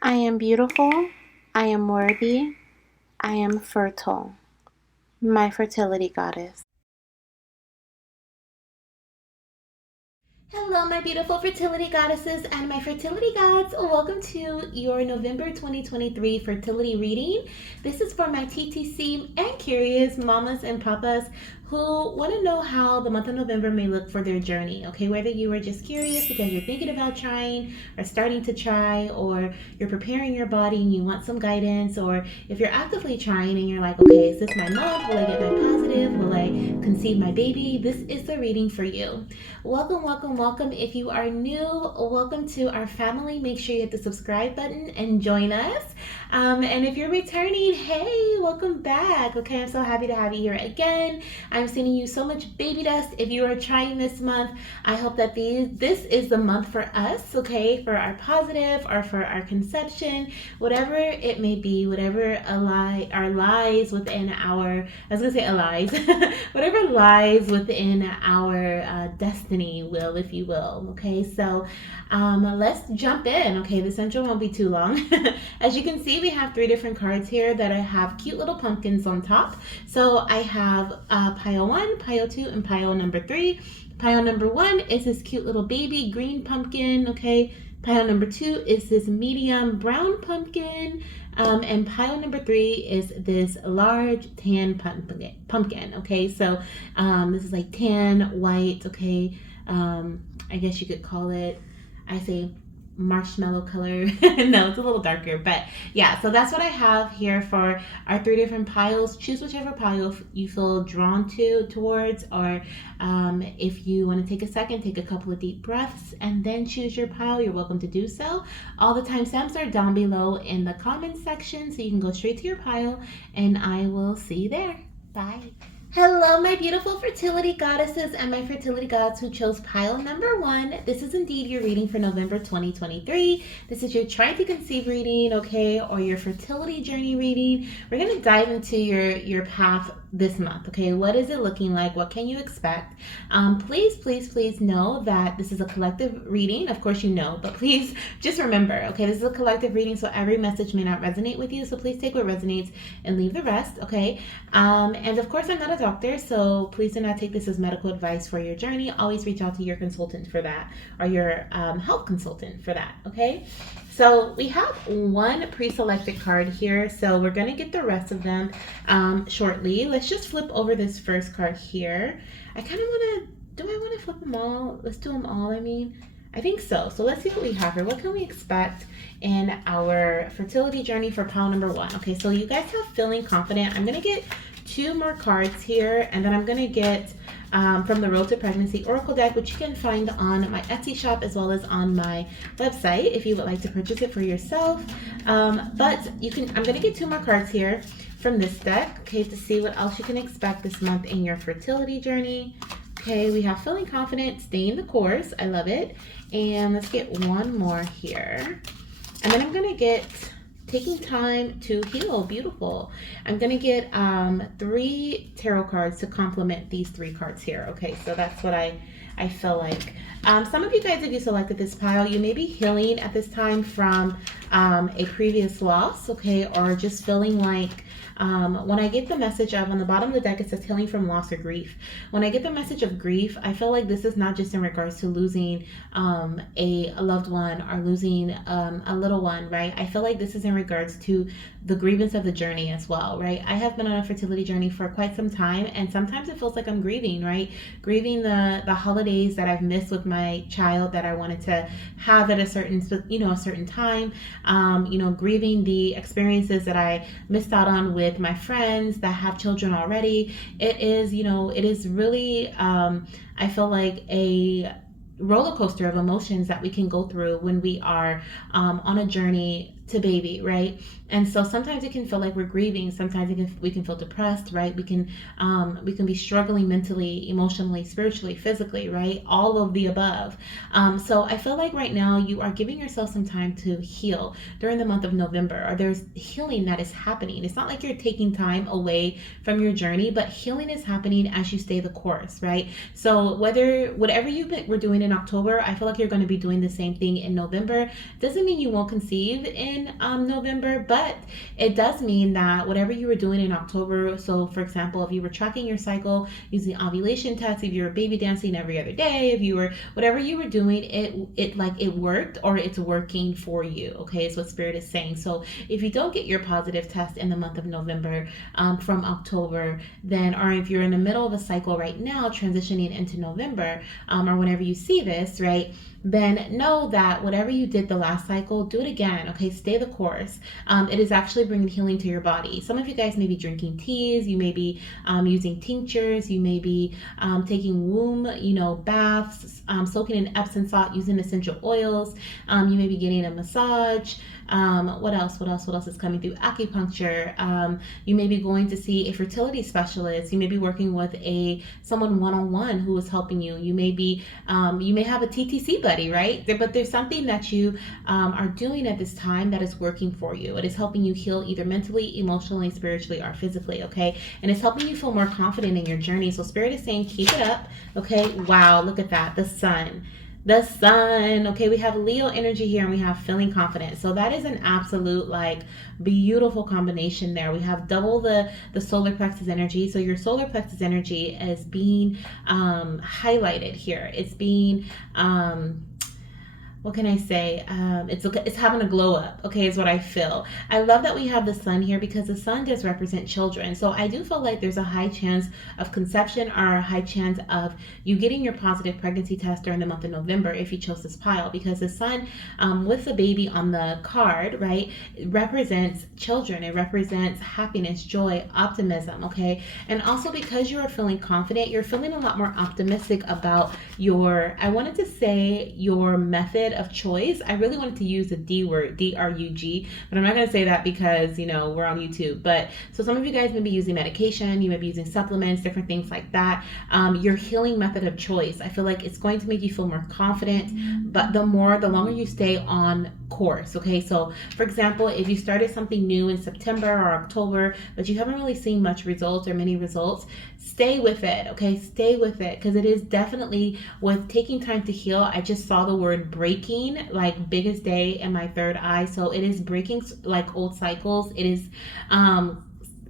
I am beautiful. I am worthy. I am fertile. My fertility goddess. Hello, my beautiful fertility goddesses and my fertility gods. Welcome to your November 2023 fertility reading. This is for my TTC and curious mamas and papas who want to know how the month of November may look for their journey. Okay, whether you are just curious because you're thinking about trying or starting to try, or you're preparing your body and you want some guidance, or if you're actively trying and you're like, okay, is this my month? Will I get my positive? Will I conceive my baby? This is the reading for you. Welcome, welcome, welcome. If you are new, welcome to our family. Make sure you hit the subscribe button and join us. And if you're returning, hey, welcome back. Okay, I'm so happy to have you here again. I'm sending you so much baby dust. If you are trying this month, I hope that this is the month for us, okay, for our positive or for our conception, whatever it may be, whatever our lies within our, I was gonna say lies, whatever lies within our destiny will, if you will. Okay, so let's jump in. Okay, this intro won't be too long. As you can see, we have three different cards here that I have cute little pumpkins on top. So I have pile 1, pile 2, and pile number 3. Pile number 1 is this cute little baby green pumpkin. Okay, pile number 2 is this medium brown pumpkin. And pile number 3 is this large tan pumpkin. Okay, so this is like tan, white. Okay, I guess you could call it, I say marshmallow color. No, it's a little darker, but yeah, so that's what I have here for our three different piles. Choose whichever pile you feel drawn towards, or if you want to take a second, take a couple of deep breaths and then choose your pile, you're welcome to do so. All the timestamps are down below in the comments section, so you can go straight to your pile, and I will see you there. Bye. Hello, my beautiful fertility goddesses and my fertility gods who chose pile number 1. This is indeed your reading for November 2023. This is your trying to conceive reading, okay, or your fertility journey reading. We're going to dive into your path this month, okay? What is it looking like? What can you expect? Please know that this is a collective reading. Of course you know, but please just remember, okay, this is a collective reading, so every message may not resonate with you, so please take what resonates and leave the rest, okay? And of course, I'm not a doctor, so please do not take this as medical advice for your journey. Always reach out to your consultant for that, or your health consultant for that, okay? So we have one pre-selected card here, so we're going to get the rest of them shortly. Let's just flip over this first card here. I kind of want to, do I want to flip them all? Let's do them all, I think so. So let's see what we have here. What can we expect in our fertility journey for pile number 1? Okay, so you guys have feeling confident. I'm going to get 2 more cards here, and then I'm going to get from the Road to Pregnancy Oracle deck, which you can find on my Etsy shop as well as on my website if you would like to purchase it for yourself. But you can, I'm going to get 2 more cards here from this deck, okay, to see what else you can expect this month in your fertility journey. Okay, we have feeling confident, staying the course. I love it. And let's get one more here. And then I'm going to get taking time to heal. Beautiful. I'm going to get 3 tarot cards to complement these 3 cards here. Okay, so that's what I feel like. Some of you guys, if you selected this pile, you may be healing at this time from a previous loss, okay, or just feeling like when I get the message of, on the bottom of the deck, it says healing from loss or grief. When I get the message of grief, I feel like this is not just in regards to losing a loved one or losing a little one, right? I feel like this is in regards to the grievance of the journey as well, right? I have been on a fertility journey for quite some time, and sometimes it feels like I'm grieving, right? Grieving the holidays that I've missed with my child that I wanted to have at a certain, a certain time. Grieving the experiences that I missed out on with my friends that have children already. It is really, I feel like a roller coaster of emotions that we can go through when we are on a journey to baby, right? And so sometimes it can feel like we're grieving. Sometimes we can feel depressed, right? We can be struggling mentally, emotionally, spiritually, physically, right? All of the above. So I feel like right now you are giving yourself some time to heal during the month of November, or there's healing that is happening. It's not like you're taking time away from your journey, but healing is happening as you stay the course, right? So whatever were doing in October, I feel like you're going to be doing the same thing in November. Doesn't mean you won't conceive in in November, but it does mean that whatever you were doing in October, so for example, if you were tracking your cycle using ovulation tests, if you were baby dancing every other day, if you were whatever you were doing, it worked, or it's working for you. Okay, is what Spirit is saying. So if you don't get your positive test in the month of November from October, then, or if you're in the middle of a cycle right now, transitioning into November, or whenever you see this, right? Then know that whatever you did the last cycle, do it again. Okay, stay the course. It is actually bringing healing to your body. Some of you guys may be drinking teas, you may be using tinctures, you may be taking womb, baths, soaking in Epsom salt, using essential oils. You may be getting a massage. What else is coming through? Acupuncture. You may be going to see a fertility specialist. You may be working with someone one-on-one who is helping you. You may have a TTC buddy, right? But there's something that you are doing at this time that is working for you. It is helping you heal either mentally, emotionally, spiritually, or physically, okay? And it's helping you feel more confident in your journey. So Spirit is saying, keep it up, okay? Wow, look at that, the sun. The sun. Okay, we have Leo energy here, and we have feeling confident. So that is an absolute beautiful combination there. We have double the solar plexus energy. So your solar plexus energy is being highlighted here. It's being what can I say? It's having a glow up, okay, is what I feel. I love that we have the sun here, because the sun does represent children. So I do feel like there's a high chance of conception, or a high chance of you getting your positive pregnancy test during the month of November if you chose this pile, because the sun with the baby on the card, right, it represents children. It represents happiness, joy, optimism, okay? And also because you are feeling confident, you're feeling a lot more optimistic about I wanted to say your method of choice. I really wanted to use the D word, D-R-U-G, but I'm not going to say that because, we're on YouTube. But so some of you guys may be using medication, you may be using supplements, different things like that. Your healing method of choice, I feel like it's going to make you feel more confident, but the longer you stay on course, okay? So for example, if you started something new in September or October, but you haven't really seen much results or many results, stay with it, okay? Stay with it, because it is definitely with taking time to heal. I just saw the word breaking, like biggest day in my third eye. So it is breaking like old cycles. It is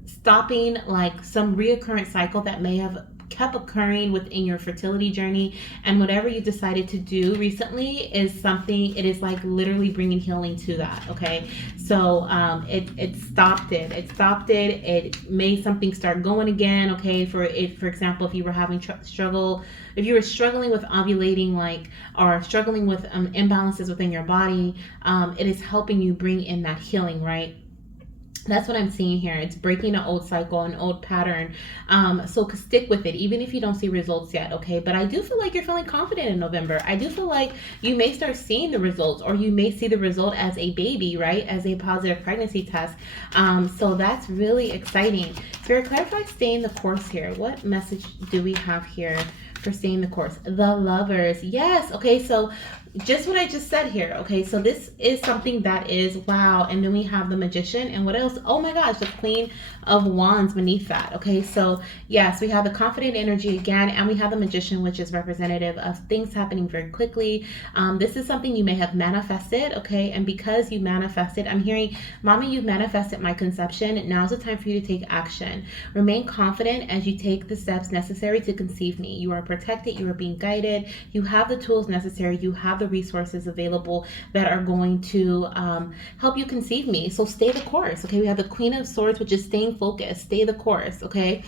stopping like some reoccurrent cycle that may have kept occurring within your fertility journey, and whatever you decided to do recently is something, it is like literally bringing healing to that, okay? So it stopped it. It made something start going again, okay? For example, if you were having if you were struggling with ovulating, or struggling with imbalances within your body, it is helping you bring in that healing, right? That's what I'm seeing here. It's breaking an old cycle, an old pattern. So stick with it, even if you don't see results yet, okay? But I do feel like you're feeling confident in November. I do feel like you may start seeing the results, or you may see the result as a baby, right? As a positive pregnancy test. So that's really exciting. Spirit, clarify staying the course here. What message do we have here for staying the course? The Lovers. Yes. Okay, so just what I just said here. Okay, so this is something that is wow. And then we have the Magician, and what else? Oh my gosh, the Queen of Wands beneath that. Okay, so yes, we have the confident energy again, and we have the Magician, which is representative of things happening very quickly. This is something you may have manifested, okay? And because you manifested, I'm hearing, Mommy, you've manifested my conception. Now's the time for you to take action. Remain confident as you take the steps necessary to conceive me. You are protected, you are being guided, you have the tools necessary, you have the resources available that are going to help you conceive me. So stay the course, okay? We have the Queen of Swords, which is staying focused. Stay the course, okay?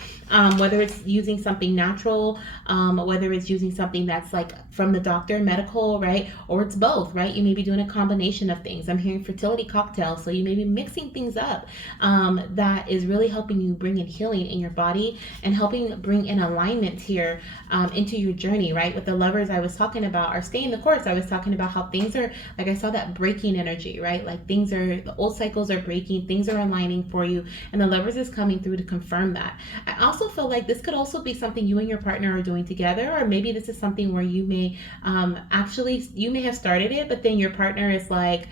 Whether it's using something natural, whether it's using something that's like from the doctor, medical, right? Or it's both, right? You may be doing a combination of things. I'm hearing fertility cocktails, so you may be mixing things up that is really helping you bring in healing in your body and helping bring in alignment here into your journey, right? With the Lovers I was talking about, are staying the course. I was talking about how things are, like I saw that breaking energy, right? Like the old cycles are breaking, things are aligning for you, and the Lovers is coming through to confirm that. I also feel like this could also be something you and your partner are doing together, or maybe this is something where you may you may have started it, but then your partner is like,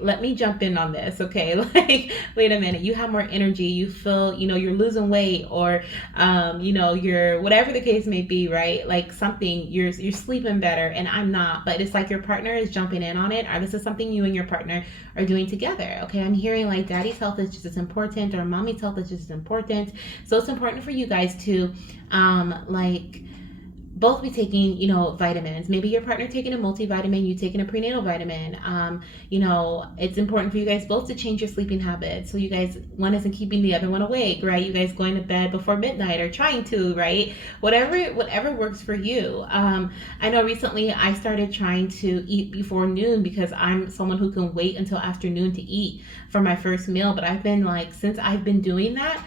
let me jump in on this, okay? Like, wait a minute, you have more energy, you feel, you're losing weight, or you're, whatever the case may be, right? Like something, you're you're sleeping better and I'm not, but it's like your partner is jumping in on it, or this is something you and your partner are doing together. Okay, I'm hearing like daddy's health is just as important, or mommy's health is just as important. So it's important for you guys to like both be taking, vitamins. Maybe your partner taking a multivitamin, you taking a prenatal vitamin. It's important for you guys both to change your sleeping habits. So you guys, one isn't keeping the other one awake, right? You guys going to bed before midnight or trying to, right? Whatever works for you. I know recently I started trying to eat before noon because I'm someone who can wait until afternoon to eat for my first meal. But I've been like, since I've been doing that,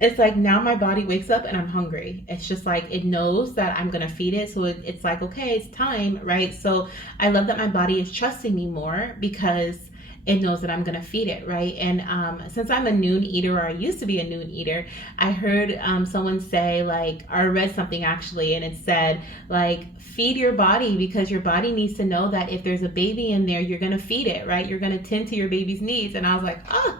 it's like now my body wakes up and I'm hungry. It's just like it knows that I'm gonna feed it, so it's like, okay, it's time, right? So I love that my body is trusting me more because it knows that I'm gonna feed it, right? And since I'm a noon eater, or I used to be a noon eater, I heard someone say, like, or I read something actually, and it said like, feed your body, because your body needs to know that if there's a baby in there, you're gonna feed it, right? You're gonna tend to your baby's needs. And I was like, oh,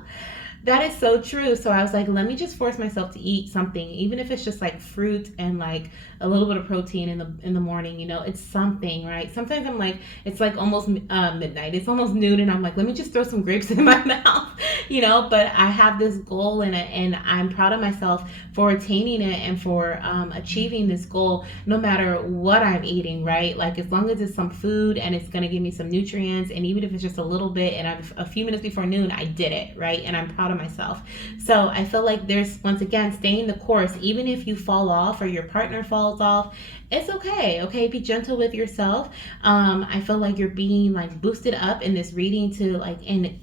that is so true. So I was like, let me just force myself to eat something, even if it's just like fruit and like a little bit of protein in the morning. It's something, right? Sometimes I'm like, it's like almost midnight. It's almost noon, and I'm like, let me just throw some grapes in my mouth, But I have this goal in it, and I'm proud of myself for attaining it and for achieving this goal, no matter what I'm eating, right? Like as long as it's some food and it's gonna give me some nutrients, and even if it's just a little bit, and I'm a few minutes before noon, I did it, right? And I'm proud of myself. So I feel like there's, once again, staying the course. Even if you fall off or your partner falls off, it's okay. Be gentle with yourself. I feel like you're being like boosted up in this reading to like, and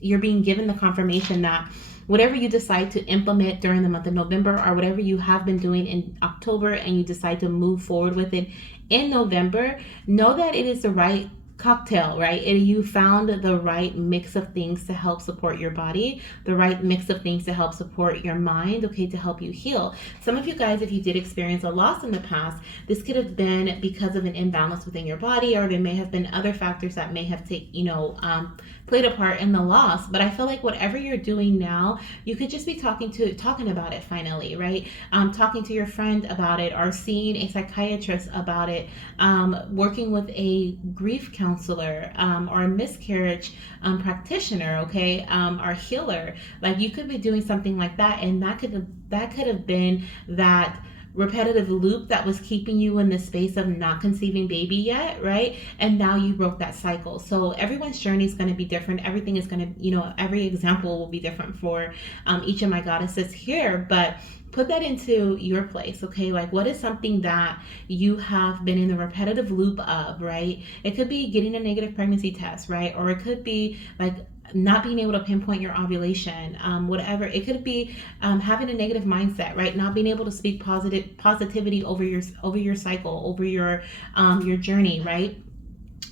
you're being given the confirmation that whatever you decide to implement during the month of November, or whatever you have been doing in October and you decide to move forward with it in November, know that it is the right cocktail, right? You found the right mix of things to help support your body, the right mix of things to help support your mind, okay, to help you heal. Some of you guys, if you did experience a loss in the past, this could have been because of an imbalance within your body, or there may have been other factors that may have played a part in the loss. But I feel like whatever you're doing now, you could just be talking about it finally, right? Talking to your friend about it, or seeing a psychiatrist about it, working with a grief counselor, or a miscarriage practitioner, okay, or healer. Like you could be doing something like that, and that could have been that repetitive loop that was keeping you in the space of not conceiving baby yet, right? And now you broke that cycle. So everyone's journey is going to be different. Everything is going to, every example will be different for each of my goddesses here, but put that into your place, okay? Like what is something that you have been in the repetitive loop of, right? It could be getting a negative pregnancy test, right? Or it could be like not being able to pinpoint your ovulation, whatever. It could be having a negative mindset, right? Not being able to speak positivity over your cycle, over your journey, right?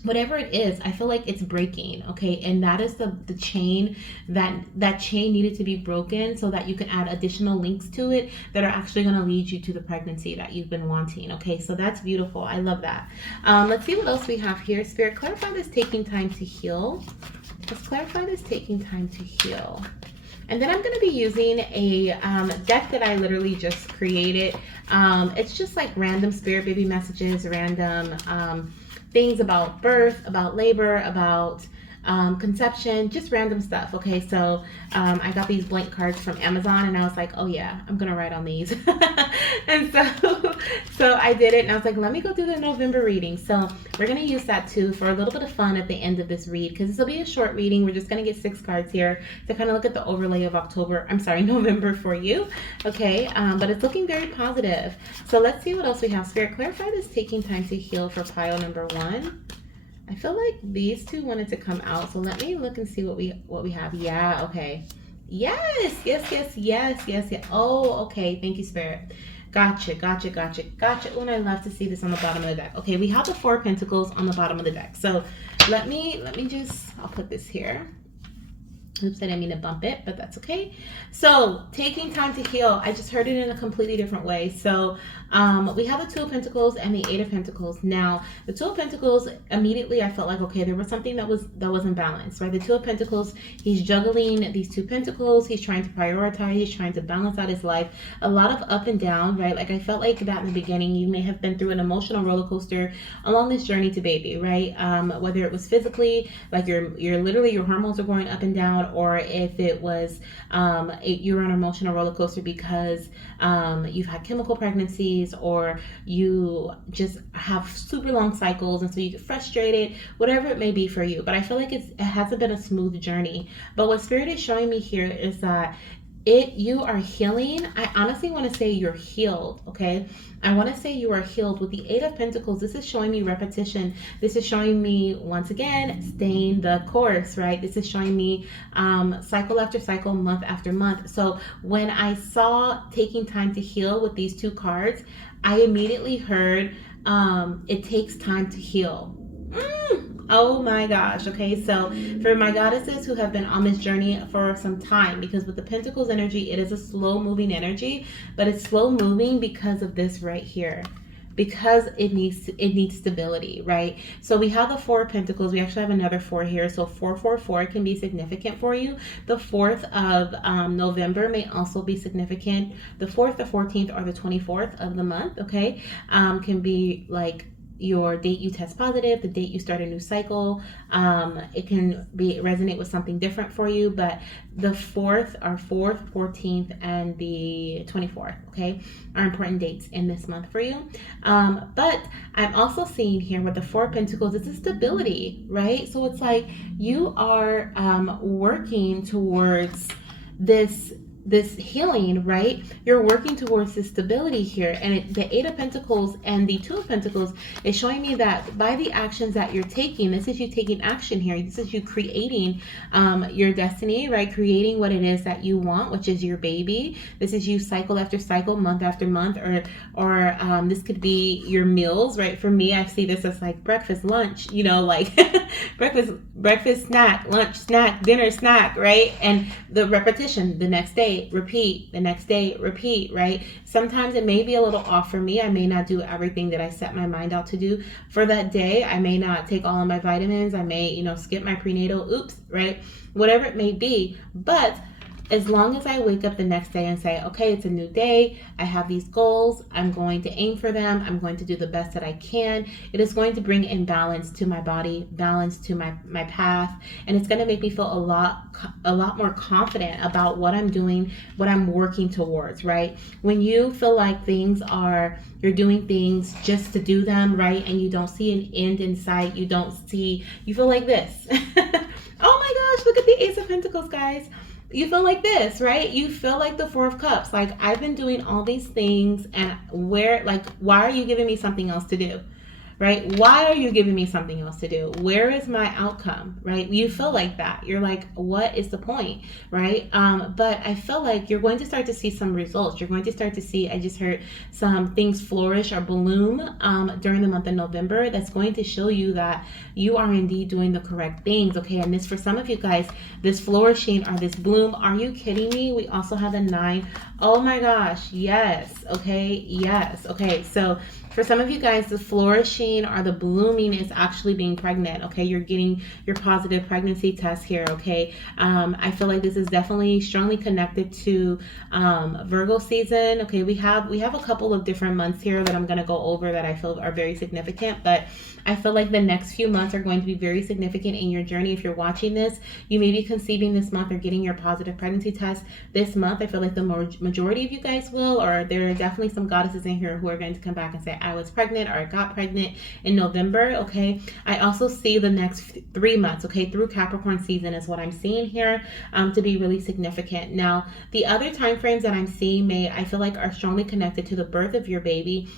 Whatever it is, I feel like it's breaking, okay? And that is the chain, that chain needed to be broken so that you can add additional links to it that are actually going to lead you to the pregnancy that you've been wanting, okay? So that's beautiful. I love that. Let's see what else we have here. Spirit, clarify this taking time to heal. Let's clarify this taking time to heal. And then I'm going to be using a deck that I literally just created. It's just like random spirit baby messages, random things about birth, about labor, about conception, just random stuff. Okay, so I got these blank cards from Amazon, and I was like, oh yeah, I'm gonna write on these. And so I did it, and I was like, let me go do the November reading. So we're gonna use that too for a little bit of fun at the end of this read, because this will be a short reading. We're just gonna get 6 cards here to kind of look at the overlay of November for you. Okay, but it's looking very positive. So let's see what else we have. Spirit, clarify this taking time to heal for pile number 1. I feel like these two wanted to come out, so let me look and see what we have. Yeah, okay. Yes. Oh, okay. Thank you, Spirit. Gotcha. Oh, and I love to see this on the bottom of the deck. Okay, we have the 4 of Pentacles on the bottom of the deck. So let me just, I'll put this here. Oops, I didn't mean to bump it, but that's okay. So, taking time to heal, I just heard it in a completely different way. So, we have the Two of Pentacles and the Eight of Pentacles. Now, the Two of Pentacles, immediately I felt like, okay, there was something that was imbalanced, right? The Two of Pentacles, he's juggling these two pentacles. He's trying to prioritize. He's trying to balance out his life. A lot of up and down, right? Like I felt like that in the beginning. You may have been through an emotional roller coaster along this journey to baby, right? Whether it was physically, like you're literally your hormones are going up and down, or if it was you're on an emotional roller coaster because you've had chemical pregnancies, or you just have super long cycles and so you get frustrated, whatever it may be for you. But I feel like it hasn't been a smooth journey. But what Spirit is showing me here is that you are healing. I honestly want to say you're healed, okay? I want to say you are healed. With the Eight of Pentacles, this is showing me repetition. This is showing me, once again, staying the course, right? This is showing me cycle after cycle, month after month. So when I saw taking time to heal with these two cards, I immediately heard it takes time to heal. Oh my gosh. Okay, so for my goddesses who have been on this journey for some time, because with the Pentacles energy, it is a slow moving energy, but it's slow moving because of this right here, because it needs stability, right? So we have the Four of Pentacles. We actually have another four here. So 444 can be significant for you. The 4th of November may also be significant. The 4th, the 14th, or the 24th of the month, okay, can be like your date you test positive, the date you start a new cycle. It can resonate with something different for you, but the 4th, 14th, and the 24th, okay, are important dates in this month for you. But I'm also seeing here with the Four of Pentacles, it's a stability, right? So it's like you are working towards this healing, right? You're working towards this stability here. And the Eight of Pentacles and the Two of Pentacles is showing me that by the actions that you're taking, this is you taking action here. This is you creating your destiny, right? Creating what it is that you want, which is your baby. This is you cycle after cycle, month after month, or this could be your meals, right? For me, I see this as like breakfast, lunch, you know, like breakfast, snack, lunch, snack, dinner, snack, right? And the repetition, the next day, repeat, the next day, repeat, right? Sometimes it may be a little off for me. I may not do everything that I set my mind out to do for that day. I may not take all of my vitamins. I may, skip my prenatal, oops, right? Whatever it may be. But as long as I wake up the next day and say, okay, it's a new day, I have these goals, I'm going to aim for them, I'm going to do the best that I can, it is going to bring in balance to my body, balance to my path, and it's going to make me feel a lot more confident about what I'm doing, what I'm working towards, right? When you feel like you're doing things just to do them, right, and you don't see an end in sight, you feel like this. Oh my gosh, look at the Ace of Pentacles, guys. You feel like this, right? You feel like the Four of Cups. Like, I've been doing all these things, and why are you giving me something else to do? Right? Why are you giving me something else to do? Where is my outcome? Right? You feel like that. You're like, what is the point? Right? But I feel like you're going to start to see some results. You're going to start to see, I just heard, some things flourish or bloom during the month of November. That's going to show you that you are indeed doing the correct things. Okay. And this, for some of you guys, this flourishing or this bloom, are you kidding me? We also have a 9. Oh my gosh. Yes. Okay. Yes. Okay. So for some of you guys, the flourishing or the blooming is actually being pregnant. Okay, you're getting your positive pregnancy test here. Okay, I feel like this is definitely strongly connected to Virgo season. Okay, we have a couple of different months here that I'm going to go over that I feel are very significant, but I feel like the next few months are going to be very significant in your journey. If you're watching this, you may be conceiving this month or getting your positive pregnancy test this month. I feel like the majority of you guys will, or there are definitely some goddesses in here who are going to come back and say, I was pregnant or I got pregnant in November. Okay, I also see the next 3 months, okay, through Capricorn season is what I'm seeing here, to be really significant. Now, the other time frames that I'm seeing I feel like are strongly connected to the birth of your baby.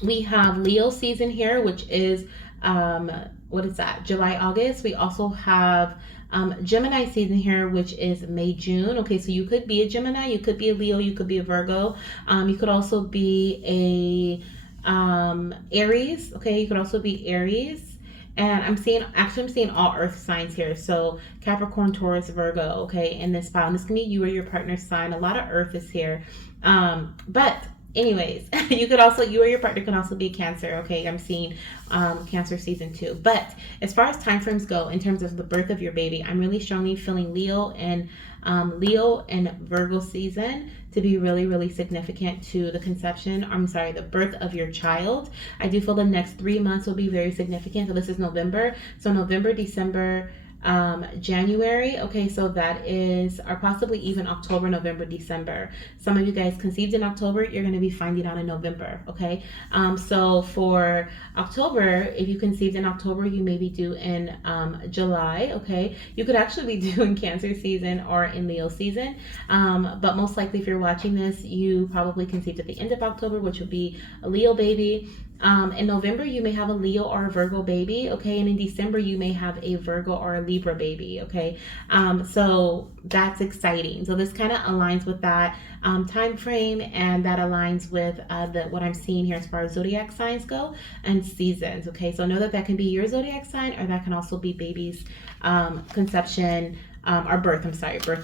We have Leo season here, which is what is that? July, August. We also have Gemini season here, which is May, June. Okay, so you could be a Gemini, you could be a Leo, you could be a Virgo. You could also be a Aries. Okay, you could also be Aries. And I'm seeing all earth signs here. So Capricorn, Taurus, Virgo, okay, in this file. And this can be you or your partner's sign. A lot of earth is here. But anyways, you or your partner can also be Cancer, okay? I'm seeing Cancer season 2. But as far as time frames go, in terms of the birth of your baby, I'm really strongly feeling Leo and Virgo season to be really, really significant to the the birth of your child. I do feel the next 3 months will be very significant. So this is November. So November, December, January, okay, so that is, or possibly even October, November, December. Some of you guys conceived in October, you're going to be finding out in November, okay? So for October, if you conceived in October, you may be due in July, okay? You could actually be due in Cancer season or in Leo season, but most likely if you're watching this, you probably conceived at the end of October, which would be a Leo baby. In November, you may have a Leo or a Virgo baby, okay? And in December, you may have a Virgo or a Libra baby, okay? So that's exciting. So this kind of aligns with that time frame, and that aligns with what I'm seeing here as far as zodiac signs go and seasons, okay? So know that that can be your zodiac sign, or that can also be baby's conception or birth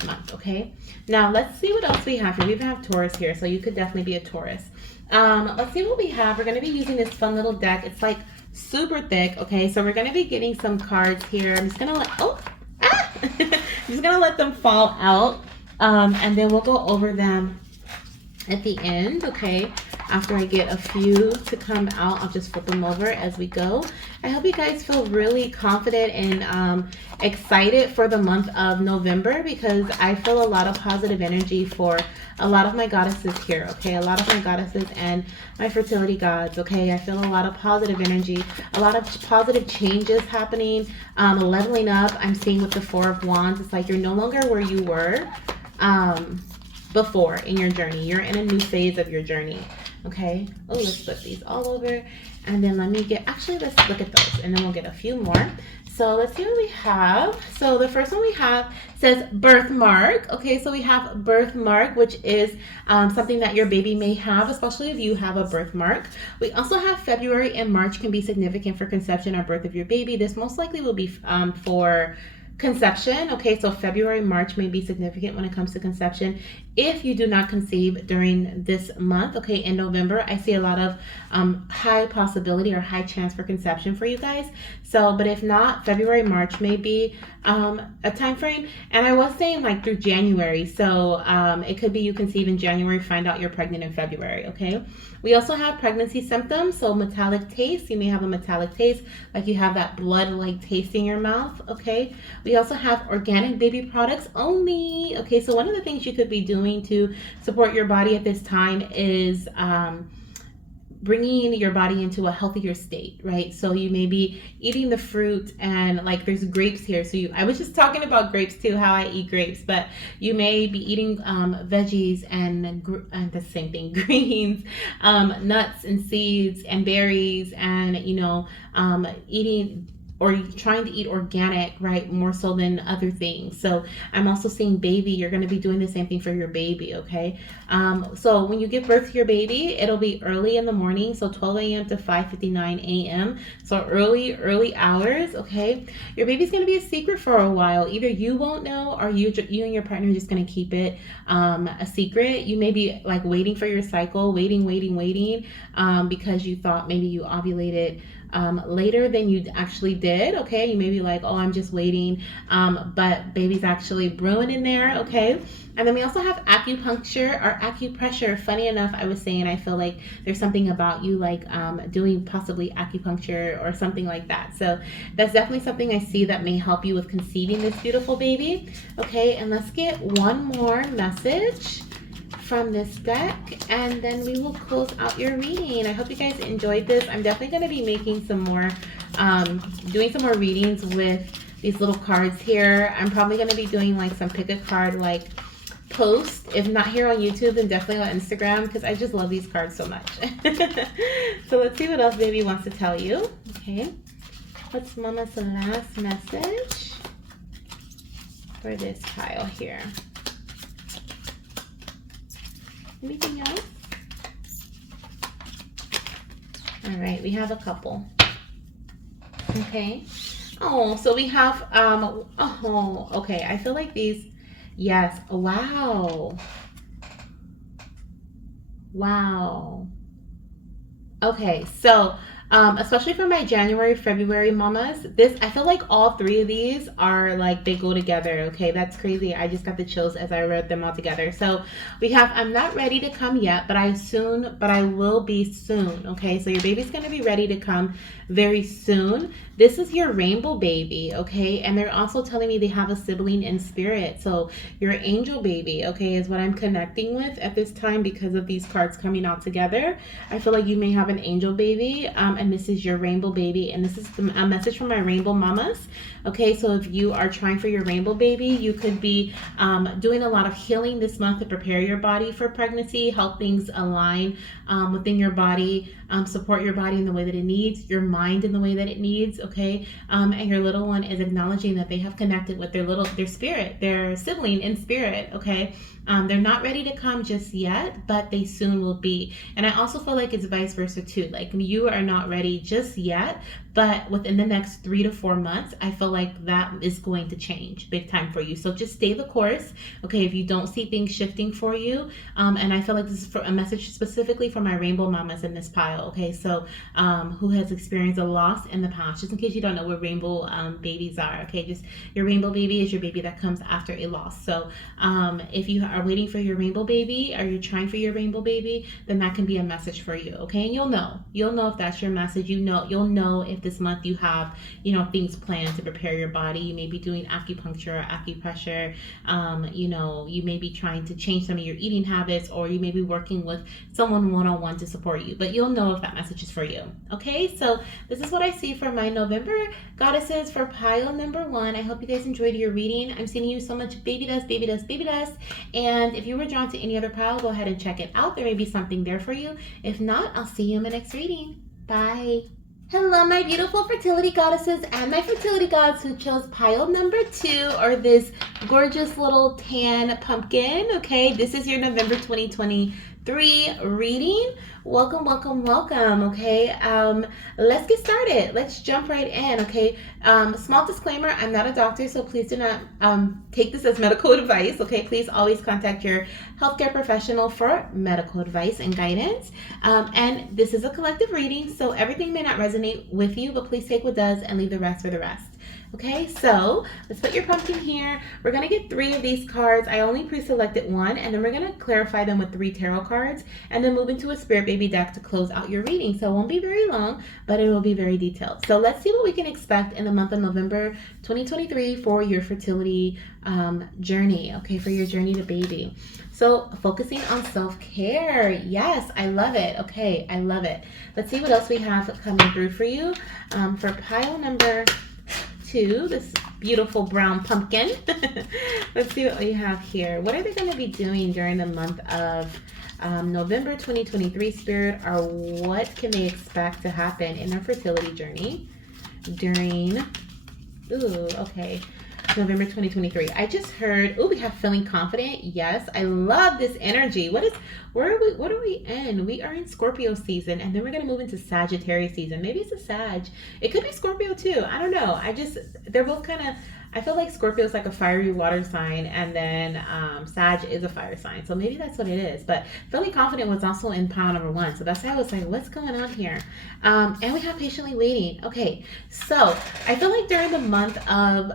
month, okay? Now, let's see what else we have here. We even have Taurus here, so you could definitely be a Taurus. Let's see what we have. We're going to be using this fun little deck. It's like super thick, okay? So we're going to be getting some cards here. I'm just going to I'm just going to let them fall out, and then we'll go over them at the end, okay? After I get a few to come out, I'll just flip them over as we go. I hope you guys feel really confident and excited for the month of November, because I feel a lot of positive energy for a lot of my goddesses here, okay? A lot of my goddesses and my fertility gods, okay? I feel a lot of positive energy, a lot of positive changes happening, leveling up. I'm seeing with the Four of Wands, it's like you're no longer where you were before in your journey. You're in a new phase of your journey, okay? Oh, let's flip these all over, and then let's look at those, and then we'll get a few more. So let's see what we have. So the first one we have says birthmark. Okay, so we have birthmark, which is something that your baby may have, especially if you have a birthmark. We also have February and March can be significant for conception or birth of your baby. This most likely will be for conception, okay? So February, March may be significant when it comes to conception. If you do not conceive during this month, okay, in November, I see a lot of high possibility or high chance for conception for you guys. So, but if not, February, March may be a time frame. And I was saying like through January. So it could be you conceive in January, find out you're pregnant in February, okay? We also have pregnancy symptoms. So metallic taste, you may have a metallic taste, like you have that blood-like taste in your mouth, okay? We also have organic baby products only, okay? So one of the things you could be doing to support your body at this time is bringing your body into a healthier state, right? So you may be eating the fruit, and like there's grapes here. So I was just talking about grapes too, how I eat grapes, but you may be eating veggies and the same thing, greens, nuts and seeds and berries, and eating or trying to eat organic, right? More so than other things. So I'm also seeing baby, you're going to be doing the same thing for your baby, okay? So when you give birth to your baby, it'll be early in the morning, so 12 a.m. to 5:59 a.m. So early hours, okay? Your baby's going to be a secret for a while. Either you won't know, or you and your partner are just going to keep it a secret. You may be like waiting for your cycle, waiting, because you thought maybe you ovulated later than you actually did, okay? You may be like, oh, I'm just waiting, but baby's actually brewing in there, okay? And then we also have acupuncture or acupressure. Funny enough, I was saying I feel like there's something about you like doing possibly acupuncture or something like that. So that's definitely something I see that may help you with conceiving this beautiful baby, okay? And let's get one more message from this deck, and then we will close out your reading. I hope you guys enjoyed this. I'm definitely going to be making some more, doing some more readings with these little cards here. I'm probably going to be doing like some pick a card like post, if not here on YouTube, then definitely on Instagram, because I just love these cards so much. So let's see what else baby wants to tell you. Okay, what's mama's last message for this pile here? Anything else? All right, we have a couple. Okay. Oh, so we have oh, okay. I feel like these, yes. Wow. Wow. Okay, so especially for my January, February mamas, this I feel like all three of these are like they go together. Okay, that's crazy. I just got the chills as I read them all together. So we have I'm not ready to come yet, but I will be soon. Okay, so your baby's gonna be ready to come very soon. This is your rainbow baby, okay, and they're also telling me they have a sibling in spirit. So your angel baby, okay, is what I'm connecting with at this time because of these cards coming out together. I feel like you may have an angel baby, and this is your rainbow baby, and this is a message from my rainbow mamas. Okay, so if you are trying for your rainbow baby, you could be doing a lot of healing this month to prepare your body for pregnancy, help things align within your body, support your body in the way that it needs, your mind in the way that it needs. Okay, and your little one is acknowledging that they have connected with their spirit, their sibling in spirit. Okay. They're not ready to come just yet, but they soon will be. And I also feel like it's vice versa too. Like you are not ready just yet, but within the next 3 to 4 months, I feel like that is going to change big time for you. So just stay the course. Okay, if you don't see things shifting for you, and I feel like this is for a message specifically for my rainbow mamas in this pile. Okay, so who has experienced a loss in the past? Just in case you don't know what rainbow babies are. Okay, just your rainbow baby is your baby that comes after a loss. So if you are waiting for your rainbow baby, or you're trying for your rainbow baby, then that can be a message for you. Okay, and you'll know if that's your message. You'll know if this month you have things planned to prepare your body. You may be doing acupuncture or acupressure. You may be trying to change some of your eating habits, or you may be working with someone one-on-one to support you, but you'll know if that message is for you. Okay, so this is what I see for my November goddesses for pile number 1. I hope you guys enjoyed your reading. I'm sending you so much baby dust, baby dust, baby dust. And if you were drawn to any other pile, go ahead and check it out. There may be something there for you. If not, I'll see you in the next reading. Bye. Hello, my beautiful fertility goddesses and my fertility gods who chose pile number 2, or this gorgeous little tan pumpkin. Okay, this is your November 2023 reading. Welcome, welcome, welcome. Okay, let's get started. Let's jump right in. Okay, small disclaimer, I'm not a doctor, so please do not take this as medical advice. Okay, please always contact your healthcare professional for medical advice and guidance. And this is a collective reading, so everything may not resonate with you, but please take what does and leave the rest for the rest. Okay, so let's put your pumpkin here. We're going to get 3 of these cards. I only pre-selected 1, and then we're going to clarify them with 3 tarot cards, and then move into a spirit baby deck to close out your reading. So it won't be very long, but it will be very detailed. So let's see what we can expect in the month of November 2023 for your fertility journey, okay, for your journey to baby. So focusing on self-care. Yes, I love it. Okay, I love it. Let's see what else we have coming through for you for pile number 2, this beautiful brown pumpkin. Let's see what we have here. What are they going to be doing during the month of November 2023, Spirit, or what can they expect to happen in their fertility journey during, November 2023. I just heard, we have feeling confident. Yes, I love this energy. What are we in? We are in Scorpio season, and then we're going to move into Sagittarius season. Maybe it's a Sag. It could be Scorpio too. I don't know. They're both kind of, I feel like Scorpio is like a fiery water sign, and then Sag is a fire sign. So maybe that's what it is. But feeling confident was also in pile number 1. So that's why I was like, what's going on here? And we have patiently waiting. Okay, so I feel like during the month of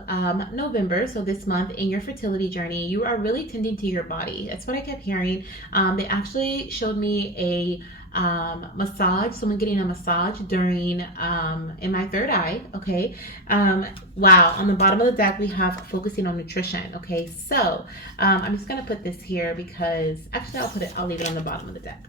November, so this month in your fertility journey, you are really tending to your body. That's what I kept hearing. They actually showed me a massage, someone getting a massage during in my third eye. Okay, wow. On the bottom of the deck we have focusing on nutrition. Okay, so I'm just gonna put this here because actually I'll leave it on the bottom of the deck.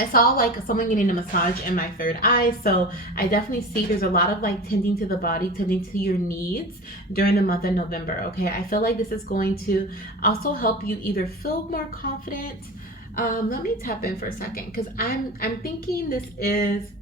I saw like someone getting a massage in my third eye, so I definitely see there's a lot of like tending to the body, tending to your needs during the month of November. Okay, I feel like this is going to also help you either feel more confident. Let me tap in for a second because I'm thinking this is.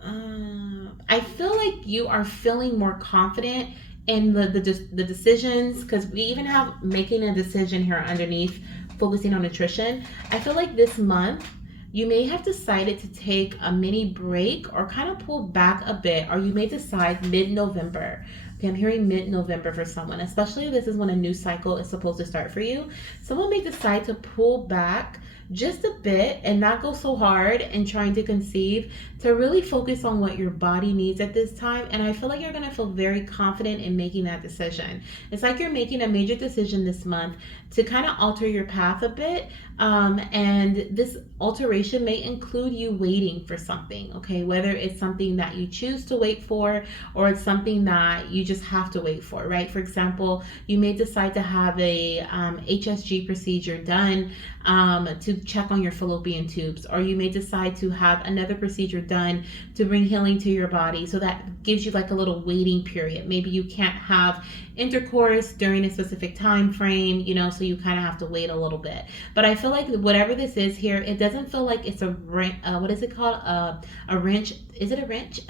I feel like you are feeling more confident in the decisions, because we even have making a decision here underneath, focusing on nutrition. I feel like this month you may have decided to take a mini break or kind of pull back a bit, or you may decide mid-November. Okay, I'm hearing mid-November for someone, especially if this is when a new cycle is supposed to start for you. Someone may decide to pull back just a bit and not go so hard in trying to conceive, to really focus on what your body needs at this time. And I feel like you're going to feel very confident in making that decision. It's like you're making a major decision this month to kind of alter your path a bit. And this alteration may include you waiting for something, okay? Whether it's something that you choose to wait for, or it's something that you just have to wait for, right? For example, you may decide to have a HSG procedure done to check on your fallopian tubes, or you may decide to have another procedure done to bring healing to your body. So that gives you like a little waiting period. Maybe you can't have intercourse during a specific time frame, you know, so you kind of have to wait a little bit. But I feel like whatever this is here, it doesn't feel like it's a what is it called, a wrench? Is it a wrench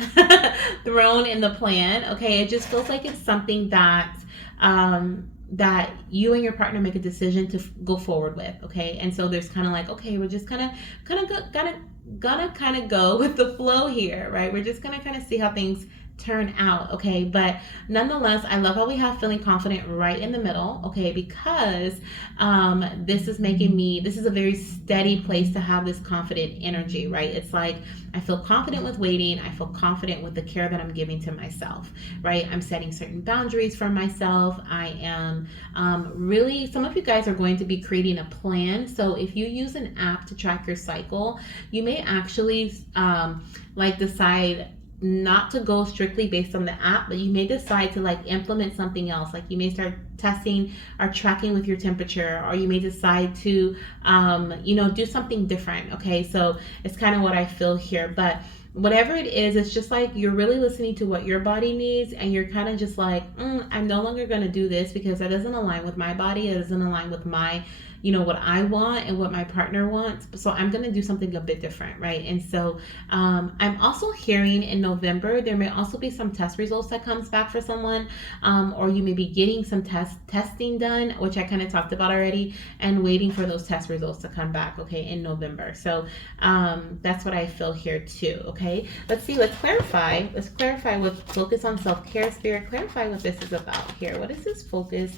thrown in the plan? Okay, it just feels like it's something that that you and your partner make a decision to go forward with. Okay, and so there's kind of like, okay, we're just gonna go with the flow here, right? We're just gonna kind of see how things turn out, okay? But nonetheless, I love how we have feeling confident right in the middle, okay? Because this is a very steady place to have this confident energy, right? It's like, I feel confident with waiting. I feel confident with the care that I'm giving to myself, right? I'm setting certain boundaries for myself. I am really, some of you guys are going to be creating a plan. So if you use an app to track your cycle, you may actually like decide not to go strictly based on the app, but you may decide to like implement something else. Like you may start testing or tracking with your temperature, or you may decide to do something different. Okay, so it's kind of what I feel here. But whatever it is, it's just like you're really listening to what your body needs, and you're kind of just like, I'm no longer going to do this because that doesn't align with my body. It doesn't align with my, what I want and what my partner wants. So I'm going to do something a bit different, right? And so I'm also hearing in November, there may also be some test results that comes back for someone, or you may be getting some testing done, which I kind of talked about already, and waiting for those test results to come back, okay, in November. So that's what I feel here too, okay? Let's clarify with focus on self-care. Spirit, clarify what this is about here. What is this focus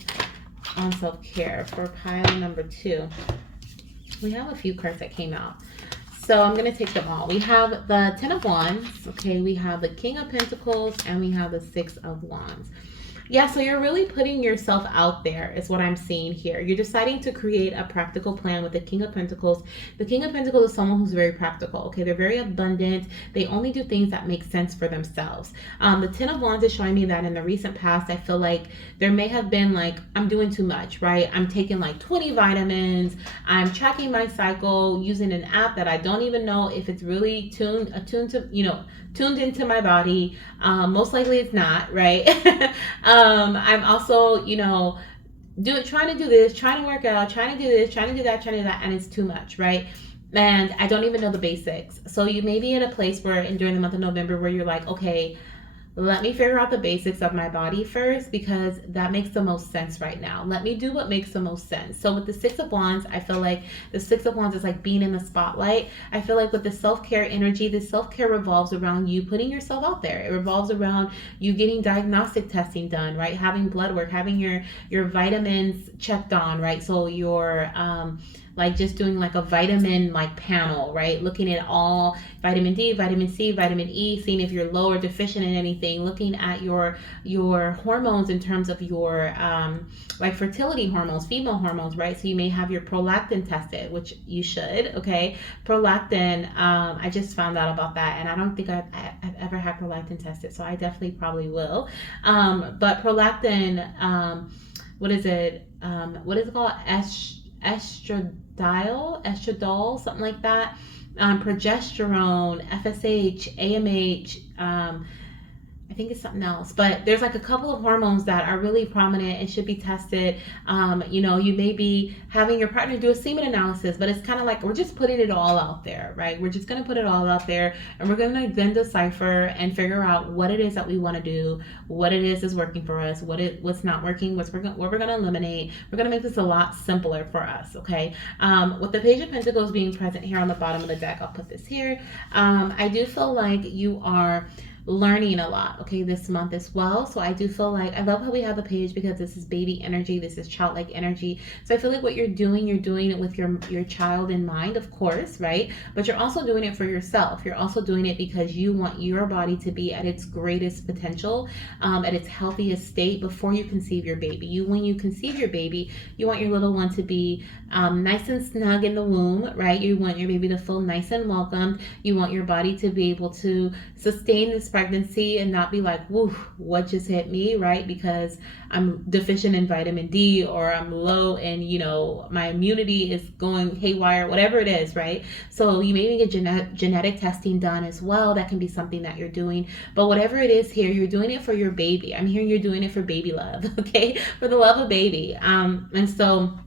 on self-care for pile number 2? We have a few cards that came out, so I'm going to take them all. We have the 10 of Wands, okay, we have the King of Pentacles, and we have the 6 of Wands. Yeah, so you're really putting yourself out there is what I'm seeing here. You're deciding to create a practical plan with the King of Pentacles. The King of Pentacles is someone who's very practical, okay? They're very abundant. They only do things that make sense for themselves. The 10 of Wands is showing me that in the recent past, I feel like there may have been like, I'm doing too much, right? I'm taking like 20 vitamins. I'm tracking my cycle using an app that I don't even know if it's really tuned into my body. Most likely it's not, right? I'm also, trying to do this, trying to work out, trying to do this, trying to do that, and it's too much, right? And I don't even know the basics. So you may be in a place where, during the month of November, where you're like, okay, let me figure out the basics of my body first, because that makes the most sense right now. Let me do what makes the most sense. So with the 6 of Wands, I feel like the 6 of Wands is like being in the spotlight. I feel like with the self-care energy, the self-care revolves around you putting yourself out there. It revolves around you getting diagnostic testing done, right? Having blood work, having your vitamins checked on, right? So your like just doing like a vitamin like panel, right? Looking at all vitamin D, vitamin C, vitamin E, seeing if you're low or deficient in anything, looking at your hormones in terms of your like fertility hormones, female hormones, right? So you may have your prolactin tested, which you should, okay? Prolactin, I just found out about that, and I don't think I've ever had prolactin tested, so I definitely probably will. But prolactin, what is it called? Estradiol, something like that. Progesterone, FSH, AMH, I think it's something else, but there's like a couple of hormones that are really prominent and should be tested. You may be having your partner do a semen analysis, but it's kind of like we're just putting it all out there, right? We're just going to put it all out there, and we're going to then decipher and figure out what it is that we want to do, what it is working for us, what's not working, what we're going to eliminate. We're going to make this a lot simpler for us, okay? With the Page of Pentacles being present here on the bottom of the deck, I'll put this here. I do feel like you are learning a lot, okay, this month as well. So I do feel like I love how we have a page because this is baby energy, this is childlike energy. So I feel like what you're doing it with your child in mind, of course, right? But you're also doing it for yourself. You're also doing it because you want your body to be at its greatest potential, at its healthiest state before you conceive your baby. When you conceive your baby, you want your little one to be nice and snug in the womb, right? You want your baby to feel nice and welcomed. You want your body to be able to sustain this pregnancy and not be like, woo, what just hit me, right? Because I'm deficient in vitamin D, or I'm low and my immunity is going haywire, whatever it is, right? So you may even get genetic testing done as well. That can be something that you're doing. But whatever it is here, you're doing it for your baby. I'm hearing you're doing it for baby love, okay? For the love of baby. And so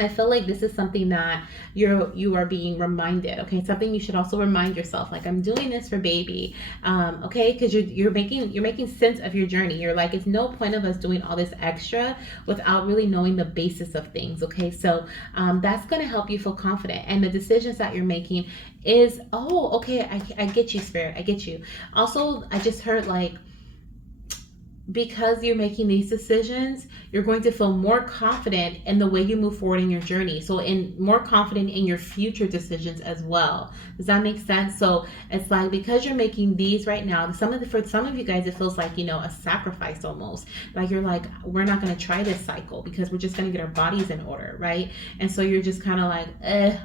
I feel like this is something that you are being reminded, okay? Something you should also remind yourself, like, I'm doing this for baby, okay? Because you're making sense of your journey. You're like, it's no point of us doing all this extra without really knowing the basis of things, okay? So that's going to help you feel confident, and the decisions that you're making is, oh, okay, I get you, Spirit, I get you. Also, I just heard like, because you're making these decisions, you're going to feel more confident in the way you move forward in your journey. So more confident in your future decisions as well. Does that make sense? So it's like, because you're making these right now, for some of you guys, it feels like, a sacrifice almost. Like you're like, we're not going to try this cycle because we're just going to get our bodies in order, right? And so you're just kind of like,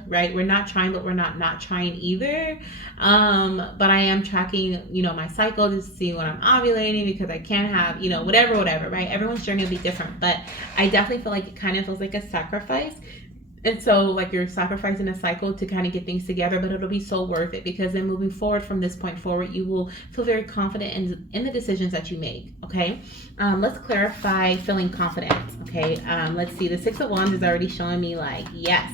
right? We're not trying, but we're not trying either. But I am tracking, my cycle to see when I'm ovulating, because I can't have, whatever, right? Everyone's journey will be different, but I definitely feel like it kind of feels like a sacrifice. And so like you're sacrificing a cycle to kind of get things together, but it'll be so worth it, because then moving forward from this point forward, you will feel very confident in the decisions that you make, okay? Let's clarify feeling confident, okay? Let's see, the Six of Wands is already showing me like, yes,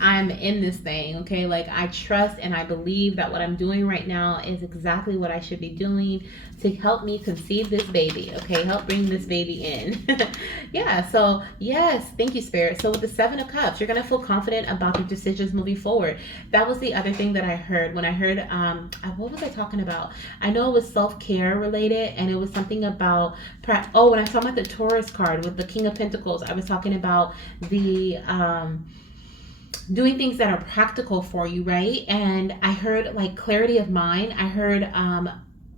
I'm in this thing, okay? Like, I trust and I believe that what I'm doing right now is exactly what I should be doing to help me conceive this baby, okay? Help bring this baby in. Yeah, so yes, thank you, Spirit. So with the Seven of Cups, you're gonna feel confident about your decisions moving forward. That was the other thing that I heard when I heard, what was I talking about? I know it was self-care related, and it was something about, when I was talking about the Taurus card with the King of Pentacles, I was talking about the, doing things that are practical for you, right? And I heard like clarity of mind. I heard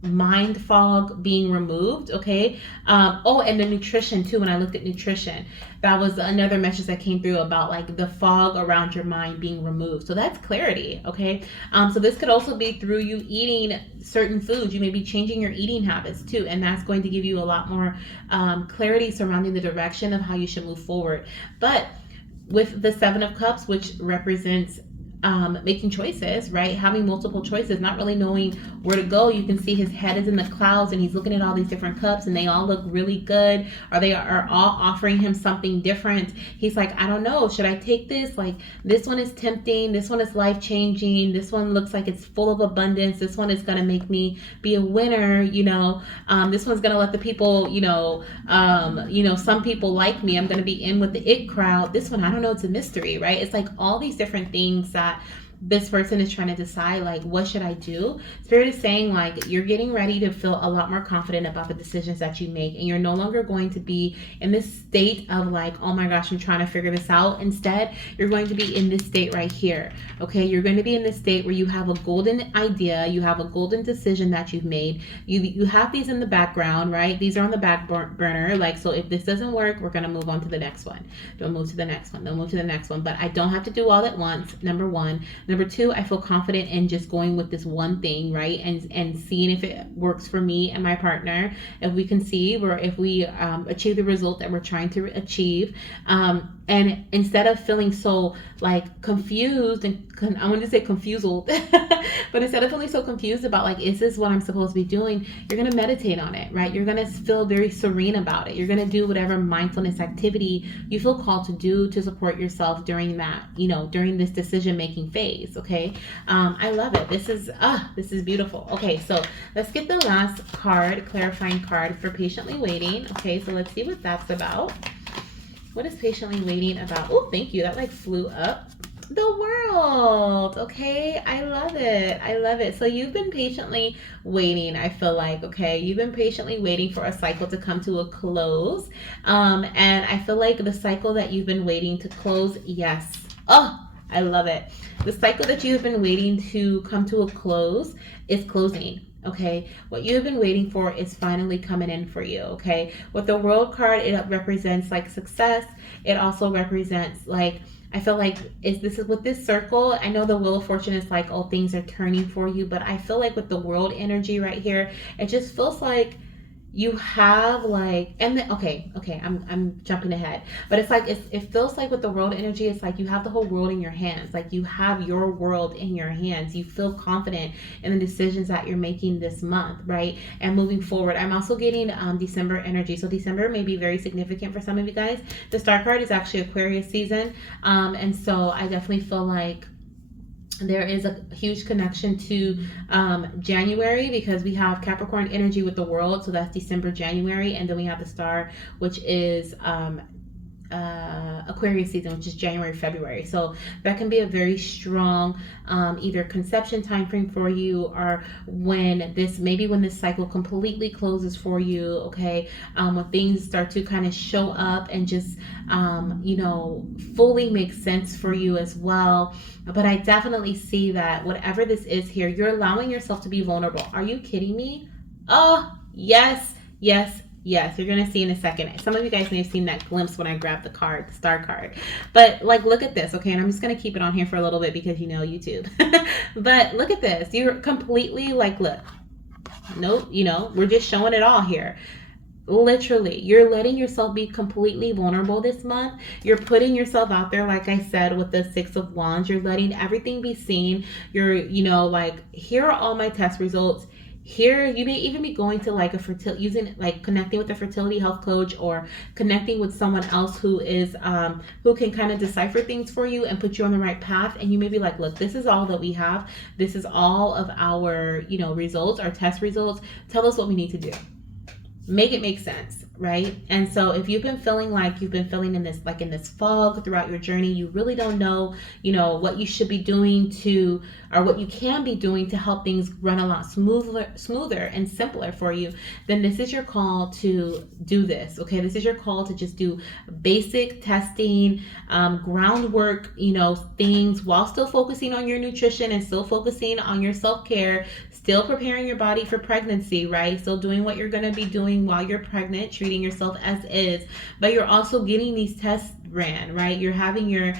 mind fog being removed, okay? And the nutrition too. When I looked at nutrition, that was another message that came through about like the fog around your mind being removed. So that's clarity, okay? So this could also be through you eating certain foods. You may be changing your eating habits too, and that's going to give you a lot more clarity surrounding the direction of how you should move forward. But with the Seven of Cups, which represents making choices, right? Having multiple choices, not really knowing where to go. You can see his head is in the clouds and he's looking at all these different cups and they all look really good, or they are all offering him something different. He's like, I don't know, should I take this? Like, this one is tempting, this one is life-changing, this one looks like it's full of abundance, this one is gonna make me be a winner, this one's gonna let the people, some people like me, I'm gonna be in with the it crowd. This one, I don't know, it's a mystery, right? It's like all these different things that this person is trying to decide, like, what should I do? Spirit is saying, like, you're getting ready to feel a lot more confident about the decisions that you make, and you're no longer going to be in this state of like, oh my gosh, I'm trying to figure this out. Instead, you're going to be in this state right here, okay? You're going to be in this state where you have a golden idea, you have a golden decision that you've made. You have these in the background, right? These are on the back burner. Like, so if this doesn't work, we're going to move on to the next one. Don't move to the next one. Don't move to the next one. But I don't have to do all at once, number one. Number two, I feel confident in just going with this one thing, right? And seeing if it works for me and my partner, if we conceive, or if we achieve the result that we're trying to achieve. And And instead of feeling so like confused and I want to say confused, but instead of feeling so confused about like, is this what I'm supposed to be doing? You're going to meditate on it, right? You're going to feel very serene about it. You're going to do whatever mindfulness activity you feel called to do to support yourself during that, during this decision making phase. Okay. I love it. This is beautiful. Okay. So let's get the last card, clarifying card for patiently waiting. Okay. So let's see what that's about. What is patiently waiting about? Oh, thank you. That like flew up. The world. Okay. I love it. I love it. So you've been patiently waiting, I feel like. Okay. You've been patiently waiting for a cycle to come to a close. And I feel like the cycle that you've been waiting to close, yes. Oh, I love it. The cycle that you've been waiting to come to a close is closing. Okay, what you have been waiting for is finally coming in for you. Okay, with the world card, it represents like success. It also represents like, I feel like this is with this circle. I know the Wheel of Fortune is like, oh, things are turning for you, but I feel like with the world energy right here, it just feels like you have like, and then, okay, I'm jumping ahead, but it's like it feels like with the world energy, it's like you have the whole world in your hands. Like you have your world in your hands. You feel confident in the decisions that you're making this month, right? And moving forward, I'm also getting December energy. So December may be very significant for some of you guys. The star card is actually Aquarius season, and so I definitely feel like there is a huge connection to January, because we have Capricorn energy with the world. So that's December, January. And then we have the star, which is Aquarius season, which is January, February. So that can be a very strong either conception time frame for you, or when this cycle completely closes for you. Okay, when things start to kind of show up and just fully make sense for you as well. But I definitely see that whatever this is here, you're allowing yourself to be vulnerable. Are you kidding me? Oh, yes, yes, yes. You're going to see in a second. Some of you guys may have seen that glimpse when I grabbed the card, the star card. But like, look at this, okay? And I'm just going to keep it on here for a little bit because, YouTube. But look at this. You're completely like, look. Nope, we're just showing it all here. Literally, you're letting yourself be completely vulnerable this month. You're putting yourself out there, like I said, with the Six of Wands. You're letting everything be seen. You're, like, here are all my test results. Here, you may even be going to like connecting with a fertility health coach, or connecting with someone else who is who can kind of decipher things for you and put you on the right path. And you may be like, look, this is all that we have. This is all of our, results, our test results. Tell us what we need to do. Make it make sense, right? And so if you've been feeling like you've been feeling in this fog throughout your journey, you really don't know, what you should be doing or what you can be doing to help things run a lot smoother and simpler for you, then this is your call to do this. Okay, this is your call to just do basic testing, groundwork, things, while still focusing on your nutrition and still focusing on your self-care, still preparing your body for pregnancy, right? Still doing what you're going to be doing while you're pregnant, treating yourself as is, but you're also getting these tests ran, right? You're having your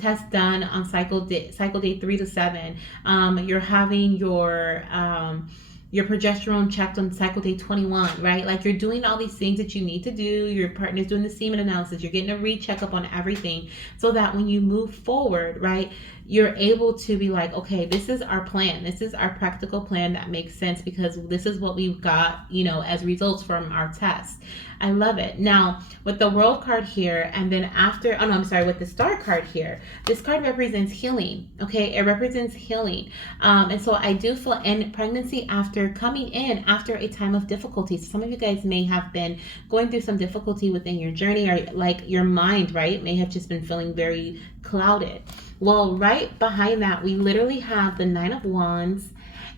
test done on cycle day 3 to 7. You're having your progesterone checked on cycle day 21, right? Like, you're doing all these things that you need to do. Your partner's doing the semen analysis. You're getting a re-checkup on everything, so that when you move forward, right, you're able to be like, okay, this is our plan. This is our practical plan that makes sense, because this is what we've got, as results from our test. I love it. Now, with the world card here, and then with the star card here, this card represents healing. Okay, it represents healing. And so I do feel in pregnancy, after coming in after a time of difficulty. So some of you guys may have been going through some difficulty within your journey, or like your mind, right, may have just been feeling very clouded. Well, right behind that, we literally have the Nine of Wands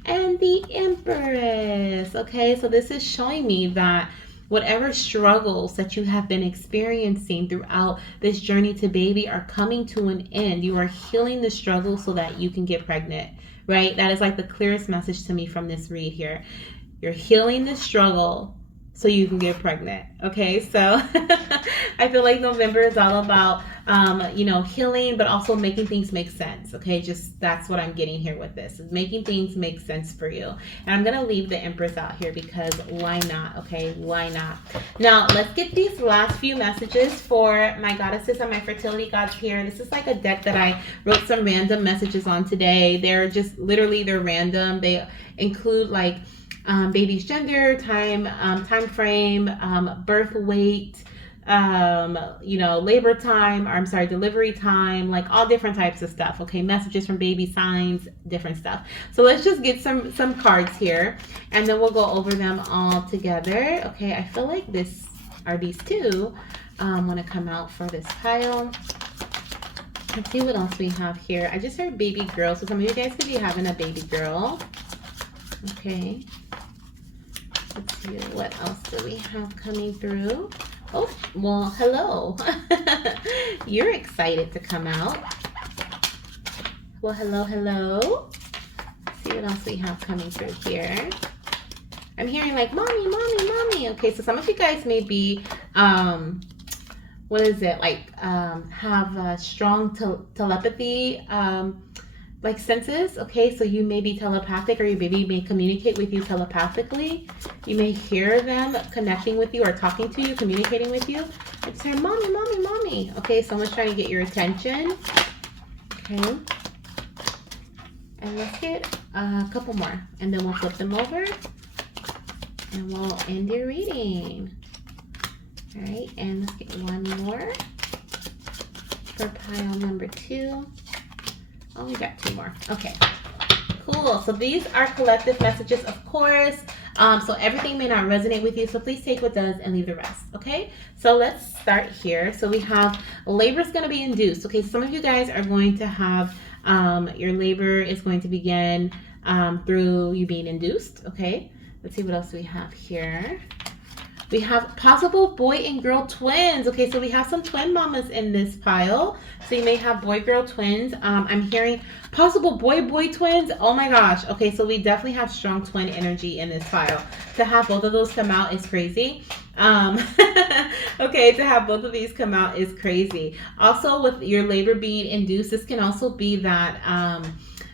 and the Empress. Okay, so this is showing me that whatever struggles that you have been experiencing throughout this journey to baby are coming to an end. You are healing the struggle so that you can get pregnant, right? That is like the clearest message to me from this read here. You're healing the struggle so you can get pregnant. Okay, so I feel like November is all about healing, but also making things make sense. Okay, just that's what I'm getting here with this, is making things make sense for you. And I'm gonna leave the Empress out here because why not? Okay, why not? Now let's get these last few messages for my goddesses and my fertility gods here. This is like a deck that I wrote some random messages on today. They're just literally, they're random. They include like baby's gender, time frame, birth weight, labor time, or I'm sorry, delivery time, like all different types of stuff. Okay, messages from baby signs, different stuff. So let's just get some cards here, and then we'll go over them all together. Okay, I feel like these two want to come out for this pile. Let's see what else we have here. I just heard baby girl, so some of you guys could be having a baby girl. Okay. Let's see, what else do we have coming through? Oh, well, hello. You're excited to come out. Well, hello, hello. Let's see what else we have coming through here. I'm hearing like, mommy, mommy, mommy. Okay, so some of you guys may be, have a strong telepathy, like senses. Okay, so you may be telepathic, or your baby may communicate with you telepathically. You may hear them connecting with you or talking to you, communicating with you. It's her, mommy, mommy, mommy. Okay, someone's trying to get your attention. Okay, and let's get a couple more, and then we'll flip them over and we'll end your reading. All right, and let's get one more for pile number 2. Oh, we got 2 more. Okay, cool. So these are collective messages, of course. So everything may not resonate with you, so please take what does and leave the rest. Okay, so let's start here. So we have labor is going to be induced. Okay, so some of you guys are going to have your labor is going to begin through you being induced. Okay, let's see what else we have here. We have possible boy and girl twins. Okay, so we have some twin mamas in this pile. So you may have boy-girl twins. I'm hearing possible boy-boy twins. Oh my gosh. Okay, so we definitely have strong twin energy in this pile. To have both of those come out is crazy. Okay, to have both of these come out is crazy. Also, with your labor being induced, this can also be that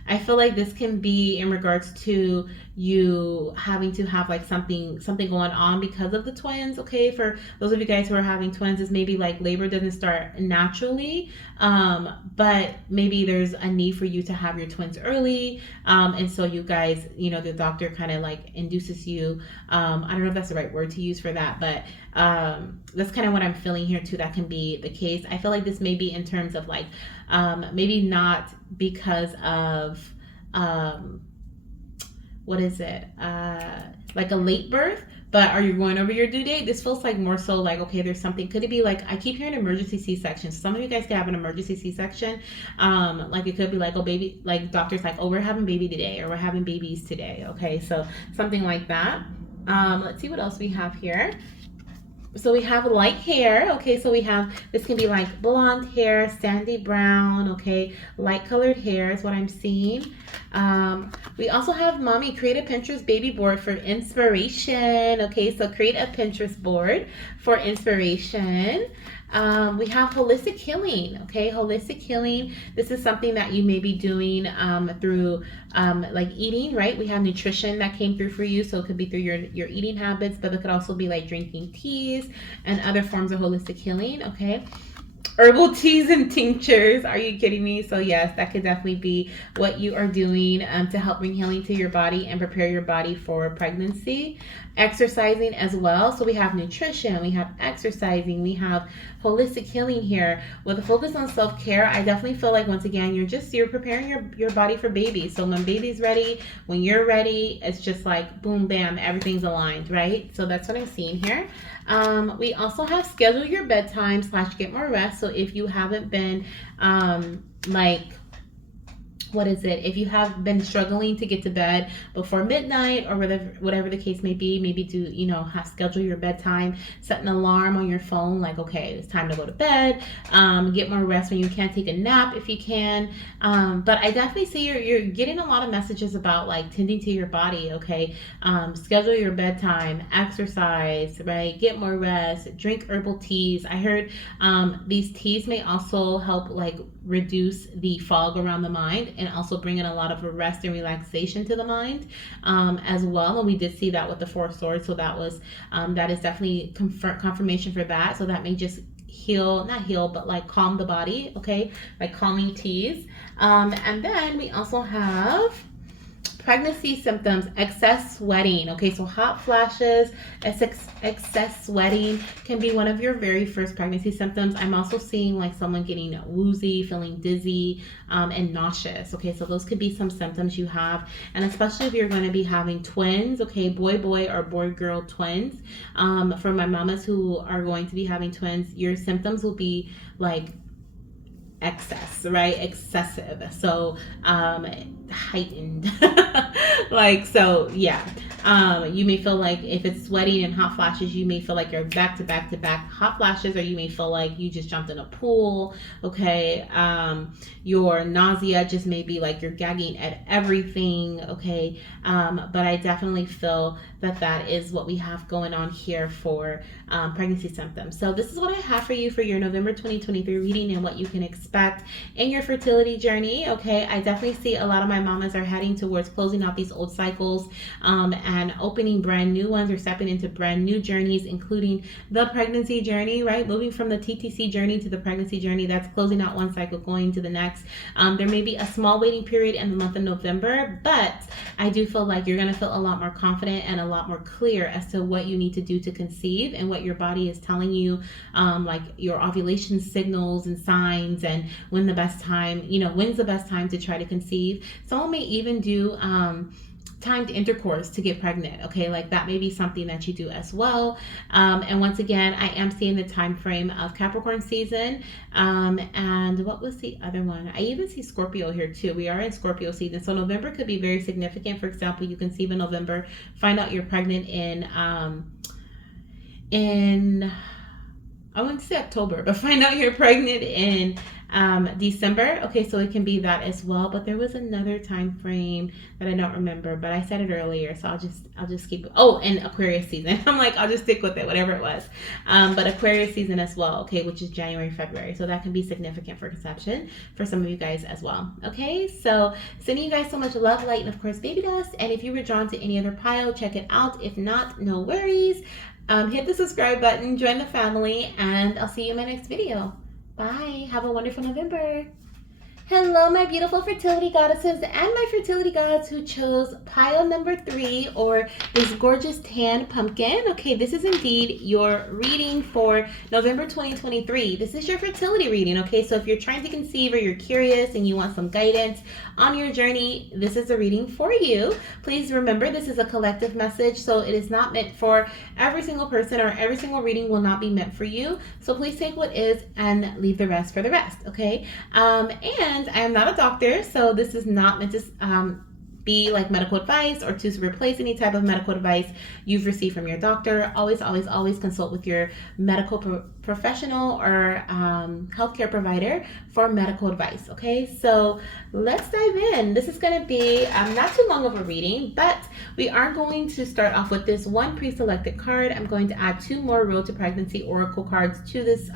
I feel like this can be in regards to you having to have like something going on because of the twins. Okay, for those of you guys who are having twins, is maybe like labor doesn't start naturally, but maybe there's a need for you to have your twins early, and so you guys, the doctor kind of like induces you. I don't know if that's the right word to use for that, but that's kind of what I'm feeling here too. That can be the case. I feel like this may be in terms of like maybe not because of like a late birth, but are you going over your due date? This feels like more so like, okay, there's something. Could it be like, I keep hearing emergency C-section. Some of you guys could have an emergency C-section. Like it could be like, oh, baby, like doctor's like, oh, we're having baby today, or we're having babies today. Okay, so something like that. Let's see what else we have here. So we have light hair. Okay, so we have, this can be like blonde hair, sandy brown. Okay, light colored hair is what I'm seeing. We also have mommy, create a Pinterest baby board for inspiration. Okay, so create a Pinterest board for inspiration. We have holistic healing. Okay, holistic healing. This is something that you may be doing through like eating, right? We have nutrition that came through for you, so it could be through your eating habits, but it could also be like drinking teas and other forms of holistic healing. Okay, herbal teas and tinctures. Are you kidding me? So yes, that could definitely be what you are doing to help bring healing to your body and prepare your body for pregnancy. Exercising as well. So we have nutrition, we have exercising, we have holistic healing here with a focus on self-care. I definitely feel like, once again, you're preparing your body for baby. So when baby's ready, when you're ready, it's just like boom, bam, everything's aligned, right? So that's what I'm seeing here. We also have schedule your bedtime / get more rest. So if you haven't been what is it? If you have been struggling to get to bed before midnight or whatever the case may be, maybe do, schedule your bedtime, set an alarm on your phone, like, okay, it's time to go to bed. Get more rest when you can, take a nap if you can. But I definitely see you're getting a lot of messages about like tending to your body, okay? Schedule your bedtime, exercise, right? Get more rest, drink herbal teas. I heard these teas may also help like reduce the fog around the mind and also bring in a lot of rest and relaxation to the mind as well. And we did see that with the Four of Swords, so that is definitely confirmation for that. So that may just not heal, but like calm the body, okay? Like calming teas. And then we also have pregnancy symptoms, excess sweating. Okay, so hot flashes, excess sweating can be one of your very first pregnancy symptoms. I'm also seeing like someone getting woozy, feeling dizzy, and nauseous. Okay, so those could be some symptoms you have, and especially if you're going to be having twins. Okay, boy or boy girl twins. For my mamas who are going to be having twins, your symptoms will be like excess, right? Excessive. So heightened. Like, so yeah. You may feel like if it's sweating and hot flashes, you may feel like you're back to back to back hot flashes, or you may feel like you just jumped in a pool. Okay. Your nausea just may be like you're gagging at everything. Okay. But I definitely feel that is what we have going on here for pregnancy symptoms. So this is what I have for you for your November 2023 reading and what you can expect in your fertility journey. Okay, I definitely see a lot of my mamas are heading towards closing out these old cycles and opening brand new ones, or stepping into brand new journeys, including the pregnancy journey, right? Moving from the TTC journey to the pregnancy journey. That's closing out one cycle, going to the next. There may be a small waiting period in the month of November, but I do feel like you're going to feel a lot more confident and a lot more clear as to what you need to do to conceive and what your body is telling you, like your ovulation signals and signs, and when's the best time to try to conceive. Someone may even do timed intercourse to get pregnant. Okay, like that may be something that you do as well. And once again, I am seeing the time frame of Capricorn season. And what was the other one? I even see Scorpio here too. We are in Scorpio season, so November could be very significant. For example, you conceive in November, find out you're pregnant in I wouldn't say October, but find out you're pregnant in December. Okay, so it can be that as well. But there was another time frame that I don't remember, but I said it earlier, so I'll just keep it. Oh, and Aquarius season. I'm like, I'll just stick with it, whatever it was. But Aquarius season as well, okay, which is January, February. So that can be significant for conception for some of you guys as well. Okay, so sending you guys so much love, light, and of course baby dust. And if you were drawn to any other pile, check it out. If not, no worries. Hit the subscribe button, join the family, and I'll see you in my next video. Bye. Have a wonderful November. Hello, my beautiful fertility goddesses and my fertility gods who chose pile number 3, or this gorgeous tan pumpkin. Okay, this is indeed your reading for November 2023. This is your fertility reading, okay? So if you're trying to conceive or you're curious and you want some guidance on your journey, this is a reading for you. Please remember, this is a collective message, so it is not meant for every single person, or every single reading will not be meant for you. So please take what is and leave the rest for the rest, okay? And I am not a doctor, so this is not meant to be like medical advice or to replace any type of medical advice you've received from your doctor. Always consult with your medical professional or healthcare provider for medical advice. Okay, so let's dive in. This is going to be not too long of a reading, but we are going to start off with this one pre-selected card. I'm going to add 2 more Road to Pregnancy Oracle cards to this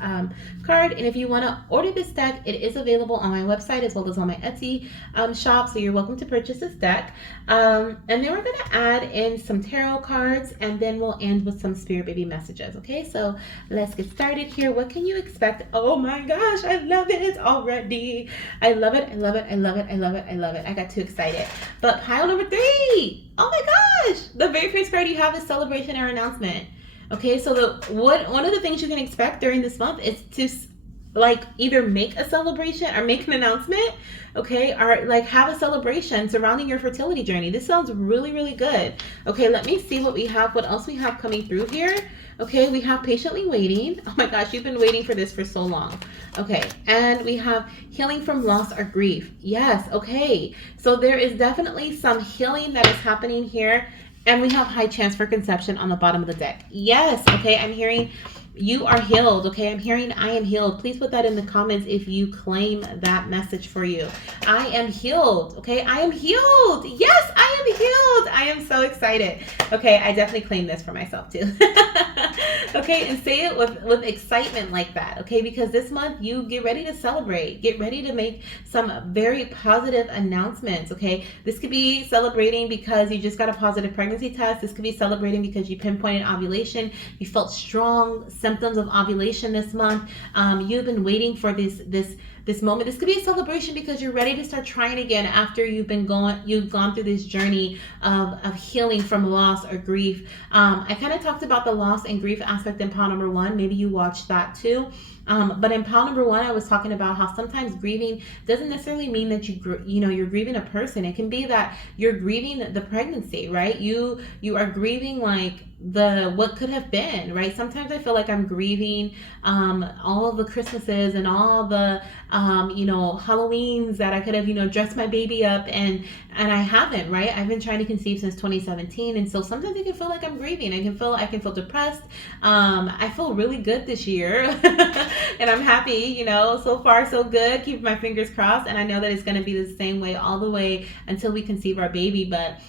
card, and if you want to order this deck, it is available on my website as well as on my Etsy shop, so you're welcome to purchase this deck. And then we're going to add in some tarot cards, and then we'll end with some spirit baby messages. Okay, so let's get started here. What can you expect? Oh my gosh, I love it already. I love it. I got too excited. But pile number 3. Oh my gosh, the very first card you have is celebration or announcement. Okay, so one of the things you can expect during this month is to like either make a celebration or make an announcement, okay, or like have a celebration surrounding your fertility journey. This sounds really, really good. Okay, let me see what else we have coming through here. Okay, we have patiently waiting. Oh my gosh, you've been waiting for this for so long. Okay, and we have healing from loss or grief. Yes, okay, so there is definitely some healing that is happening here. And we have high chance for conception on the bottom of the deck. Yes, okay, I'm hearing you are healed. Okay, I'm hearing I am healed. Please put that in the comments if you claim that message for you. I am healed. Okay, I am healed. Yes, I am healed. I am so excited. Okay, I definitely claim this for myself too. Okay, and say it with excitement like that. Okay, because this month you get ready to celebrate. Get ready to make some very positive announcements. Okay, this could be celebrating because you just got a positive pregnancy test. This could be celebrating because you pinpointed ovulation. You felt strong symptoms of ovulation this month. You've been waiting for this moment. This could be a celebration because you're ready to start trying again after you've gone through this journey of healing from loss or grief. I kind of talked about the loss and grief aspect in pile number 1. Maybe you watched that too. But in pile number 1, I was talking about how sometimes grieving doesn't necessarily mean that you're grieving a person. It can be that you're grieving the pregnancy, right? You are grieving like what could have been, right? Sometimes I feel like I'm grieving all of the Christmases and all the Halloweens that I could have dressed my baby up, and I haven't, right? I've been trying to conceive since 2017, and so sometimes I can feel like I'm grieving. I can feel depressed. I feel really good this year, and I'm happy. So far so good. Keep my fingers crossed, and I know that it's going to be the same way all the way until we conceive our baby, but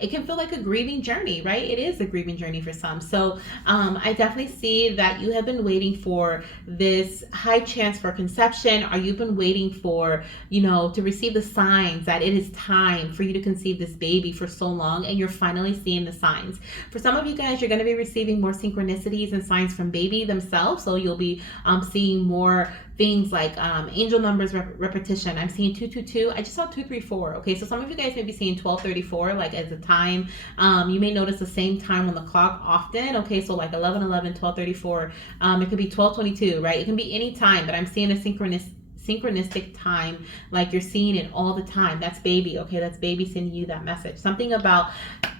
it can feel like a grieving journey, right? It is a grieving journey for some. So I definitely see that you have been waiting for this high chance for conception, or you've been waiting for, to receive the signs that it is time for you to conceive this baby for so long, and you're finally seeing the signs. For some of you guys, you're going to be receiving more synchronicities and signs from baby themselves. So you'll be seeing more things like angel numbers repetition. I'm seeing 222. I just saw 234. Okay, so some of you guys may be seeing 1234 like as a time. You may notice the same time on the clock often. Okay, so like 11:11, 12:34. It could be 12:22, right? It can be any time, but I'm seeing a synchronistic time, like you're seeing it all the time. That's baby. Okay, that's baby sending you that message. Something about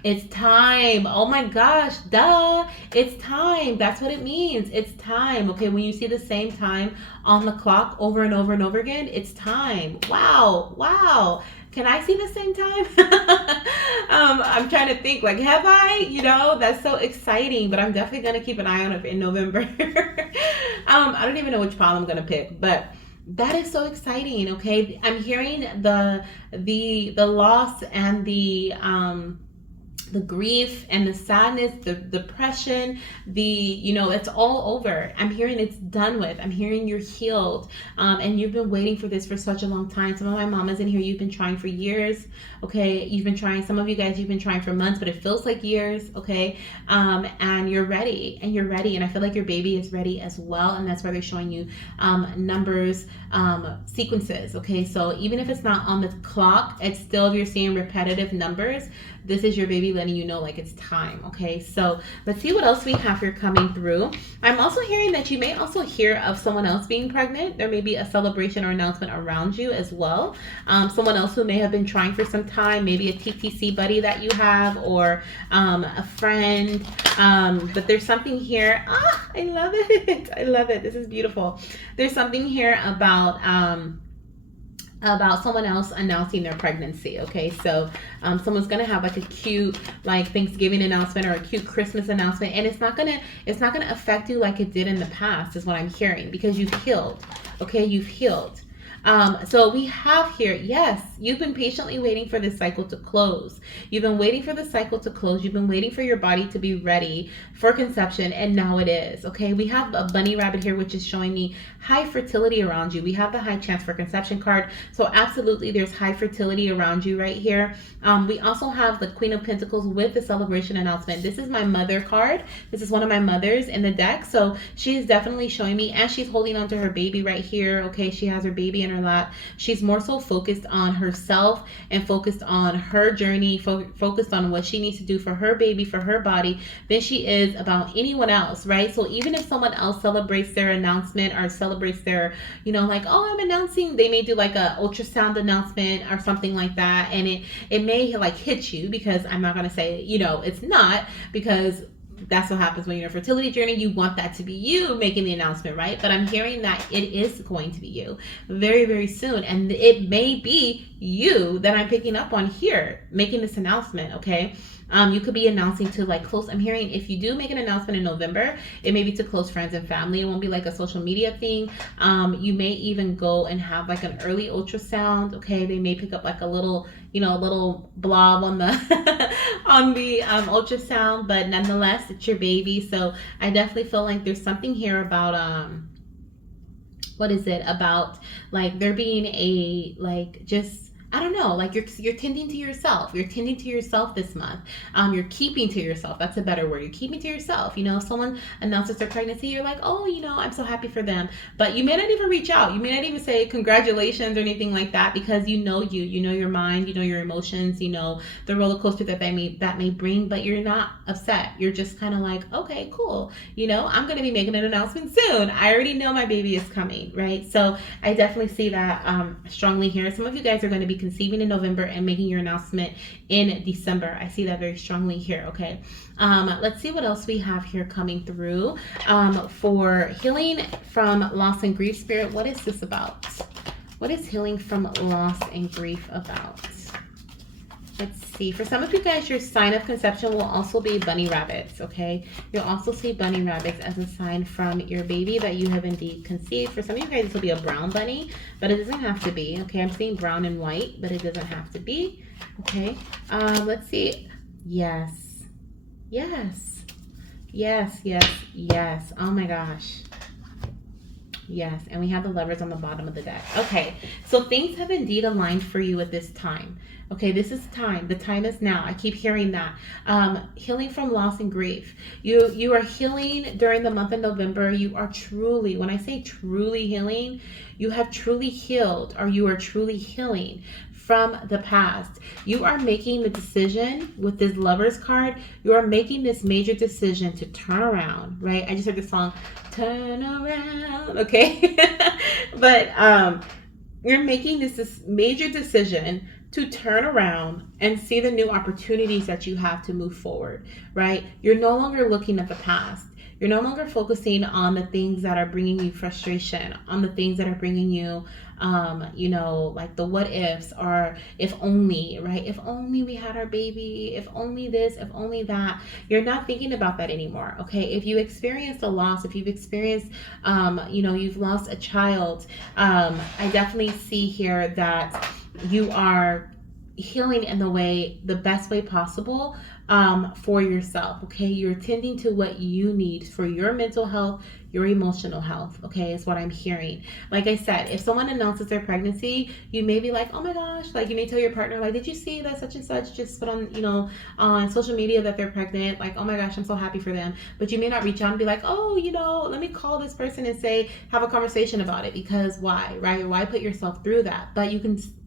it's time. Oh my gosh, duh. It's time. That's what it means. It's time. Okay, when you see the same time on the clock over and over and over again, it's time. Wow. Can I see the same time? I'm trying to think, like, have I? That's so exciting, but I'm definitely going to keep an eye on it in November. I don't even know which pile I'm going to pick, but that is so exciting. Okay, I'm hearing the loss and the grief and the sadness, the depression, it's all over. I'm hearing it's done with. I'm hearing you're healed. And you've been waiting for this for such a long time. Some of my mamas in here, you've been trying for years. Okay. You've been trying, some of you guys, you've been trying for months, but it feels like years. Okay. And you're ready. And I feel like your baby is ready as well. And that's why they're showing you numbers, sequences. Okay. So even if it's not on the clock, it's still, if you're seeing repetitive numbers, this is your baby letting you know like it's time. Okay, so let's see what else we have here coming through. I'm also hearing that you may also hear of someone else being pregnant. There may be a celebration or announcement around you as well. Someone else who may have been trying for some time, maybe a TTC buddy that you have, or a friend. But there's something here. I love it. I love it. This is beautiful. There's something here about someone else announcing their pregnancy. Okay, so someone's gonna have like a cute like Thanksgiving announcement or a cute Christmas announcement, and it's not gonna affect you like it did in the past, is what I'm hearing, because you've healed. Okay, you've healed. So we have here, yes, you've been patiently waiting for this cycle to close. You've been waiting for the cycle to close. You've been waiting for your body to be ready for conception, and now it is. Okay, we have a bunny rabbit here, which is showing me high fertility around you. We have the high chance for conception card. So absolutely, there's high fertility around you right here. We also have the Queen of Pentacles with the celebration announcement. This is my mother card. This is one of my mothers in the deck. So she is definitely showing me, and she's holding on to her baby right here. Okay, she has her baby in in her lap. She's more so focused on herself and focused on her journey, focused on what she needs to do for her baby, for her body, than she is about anyone else, right? So even if someone else celebrates their announcement or celebrates their, like, oh, I'm announcing, they may do like a ultrasound announcement or something like that, and it may like hit you, because I'm not going to say, it's not, because that's what happens when you're in a fertility journey. You want that to be you making the announcement, right? But I'm hearing that it is going to be you very, very soon. And it may be you that I'm picking up on here making this announcement, okay? You could be announcing to like close, I'm hearing if you do make an announcement in November, it may be to close friends and family. It won't be like a social media thing. You may even go and have like an early ultrasound, okay? They may pick up like a little, a little blob on the on the ultrasound, but nonetheless, it's your baby. So I definitely feel like there's something here about what is it about, like there being a like just, I don't know, like you're tending to yourself. You're tending to yourself this month. You're keeping to yourself. That's a better word. You're keeping to yourself. If someone announces their pregnancy, you're like, oh, I'm so happy for them. But you may not even reach out. You may not even say congratulations or anything like that, because you know your mind, your emotions, the roller coaster that may bring. But you're not upset. You're just kind of like, okay, cool. I'm gonna be making an announcement soon. I already know my baby is coming, right? So I definitely see that strongly here. Some of you guys are going to be conceiving in November and making your announcement in December. I see that very strongly here, okay? Let's see what else we have here coming through for healing from loss and grief. Spirit, what is this about? What is healing from loss and grief about? Let's see. For some of you guys, your sign of conception will also be bunny rabbits, okay? You'll also see bunny rabbits as a sign from your baby that you have indeed conceived. For some of you guys, this will be a brown bunny, but it doesn't have to be, okay? I'm seeing brown and white, but it doesn't have to be, okay? Let's see. Yes. Yes. Yes, yes, yes. Oh my gosh. Yes, and we have the lovers on the bottom of the deck. Okay, so things have indeed aligned for you at this time. Okay, this is time. The time is now. I keep hearing that. Healing from loss and grief. You are healing during the month of November. You are truly, when I say truly healing, you have truly healed, or you are truly healing from the past. You are making the decision with this Lovers card. You are making this major decision to turn around, right? I just heard the song, Turn Around, okay? But you're making this major decision to turn around and see the new opportunities that you have to move forward, right? You're no longer looking at the past. You're no longer focusing on the things that are bringing you frustration, on the things that are bringing you, like the what ifs, or if only, right? If only we had our baby, if only this, if only that. You're not thinking about that anymore, okay? If you experienced a loss, if you've experienced, you've lost a child, I definitely see here that you are healing in the best way possible for yourself, okay? You're tending to what you need for your mental health, your emotional health, okay, is what I'm hearing. Like I said, if someone announces their pregnancy, you may be like, oh my gosh, like you may tell your partner, like, did you see that such and such just put on, on social media that they're pregnant? Like, oh my gosh, I'm so happy for them. But you may not reach out and be like, oh, let me call this person and have a conversation about it, because why, right? Why put yourself through that? But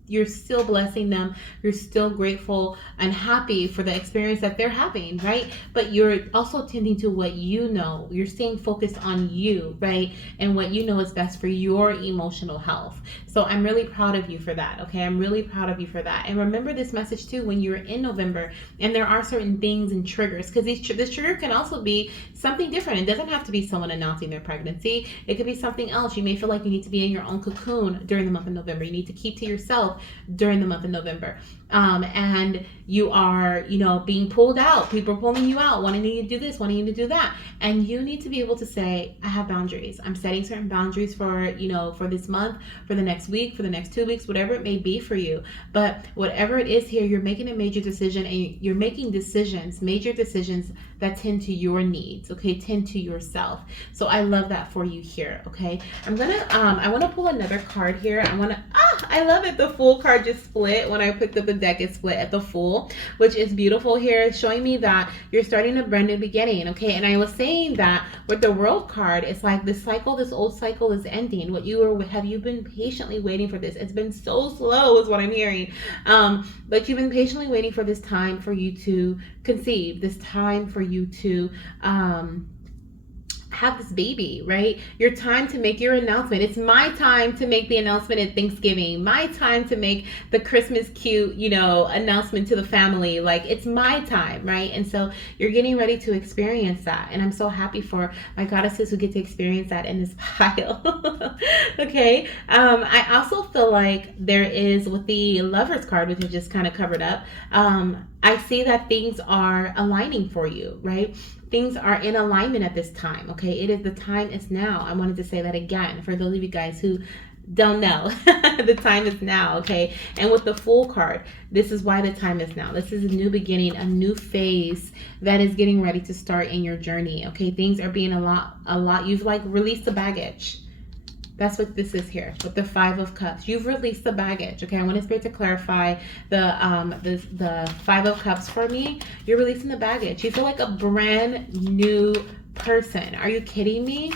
you're still blessing them. You're still grateful and happy for the experience that they're having, right? But you're also tending to what you know. You're staying focused on you, right? And what you know is best for your emotional health. So I'm really proud of you for that, okay? I'm really proud of you for that. And remember this message too when you're in November and there are certain things and triggers, because this trigger can also be something different. It doesn't have to be someone announcing their pregnancy. It could be something else. You may feel like you need to be in your own cocoon during the month of November. You need to keep to yourself during the month of November. And you are, being pulled out. People are pulling you out, wanting you to do this, wanting you to do that. And you need to be able to say, I have boundaries. I'm setting certain boundaries for this month, for the next week, for the next 2 weeks, whatever it may be for you. But whatever it is here, you're making a major decision, and you're making major decisions that tend to your needs, okay? Tend to yourself. So I love that for you here, okay? I want to pull another card here. I love it. The Fool card just split when I picked up the deck is split at the full, which is beautiful here. It's showing me that you're starting a brand new beginning, okay? And I was saying that with the World card, it's like this cycle, this old cycle is ending. What have you been patiently waiting for this? It's been so slow is what I'm hearing. But you've been patiently waiting for this time for you to conceive, this time for you to have this baby, right? Your time to make your announcement. It's my time to make the announcement at Thanksgiving. My time to make the Christmas cute, announcement to the family. Like, it's my time, right? And so you're getting ready to experience that. And I'm so happy for my goddesses who get to experience that in this pile. Okay. I also feel like there is, with the Lovers card, which is just kind of covered up, I see that things are aligning for you, right? Things are in alignment at this time, okay? It is the time is now. I wanted to say that again for those of you guys who don't know. The time is now, okay? And with the Fool card, this is why the time is now. This is a new beginning, a new phase that is getting ready to start in your journey, okay? Things are being a lot. You've like released the baggage. That's what this is here with the Five of Cups. You've released the baggage. Okay, I want Spirit to clarify the Five of Cups for me. You're releasing the baggage. You feel like a brand new person. Are you kidding me?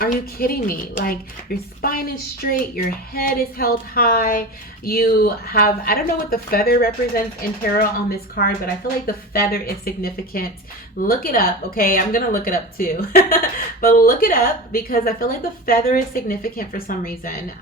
Are you kidding me? Like, your spine is straight, your head is held high. You have, I don't know what the feather represents in tarot on this card, but I feel like the feather is significant. Look it up, okay? I'm going to look it up too. But look it up because I feel like the feather is significant for some reason.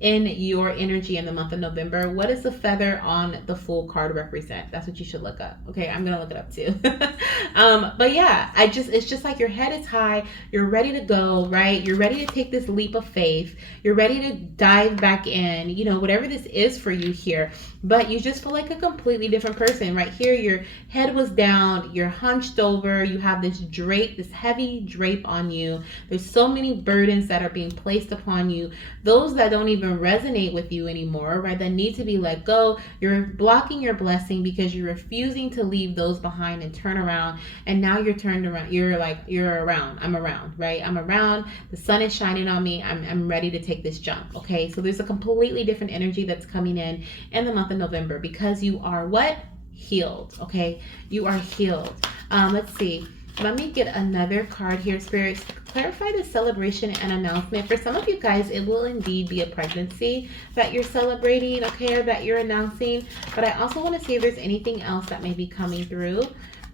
In your energy in the month of November. What does the feather on the Fool card represent? That's what you should look up. Okay, I'm gonna look it up too. But yeah, it's just like your head is high, you're ready to go, right? You're ready to take this leap of faith. You're ready to dive back in, whatever this is for you here. But you just feel like a completely different person. Right here, your head was down, you're hunched over, you have this drape, this heavy drape on you. There's so many burdens that are being placed upon you. Those that don't even resonate with you anymore, right? That need to be let go. You're blocking your blessing because you're refusing to leave those behind and turn around. And now you're turned around. You're around. I'm around, right? I'm around. The sun is shining on me. I'm ready to take this jump. Okay. So there's a completely different energy that's coming in the month of November because you are what? Healed. Okay. You are healed. Let's see. Let me get another card here, Spirit. Clarify the celebration and announcement. For some of you guys, it will indeed be a pregnancy that you're celebrating, okay, or that you're announcing. But I also want to see if there's anything else that may be coming through.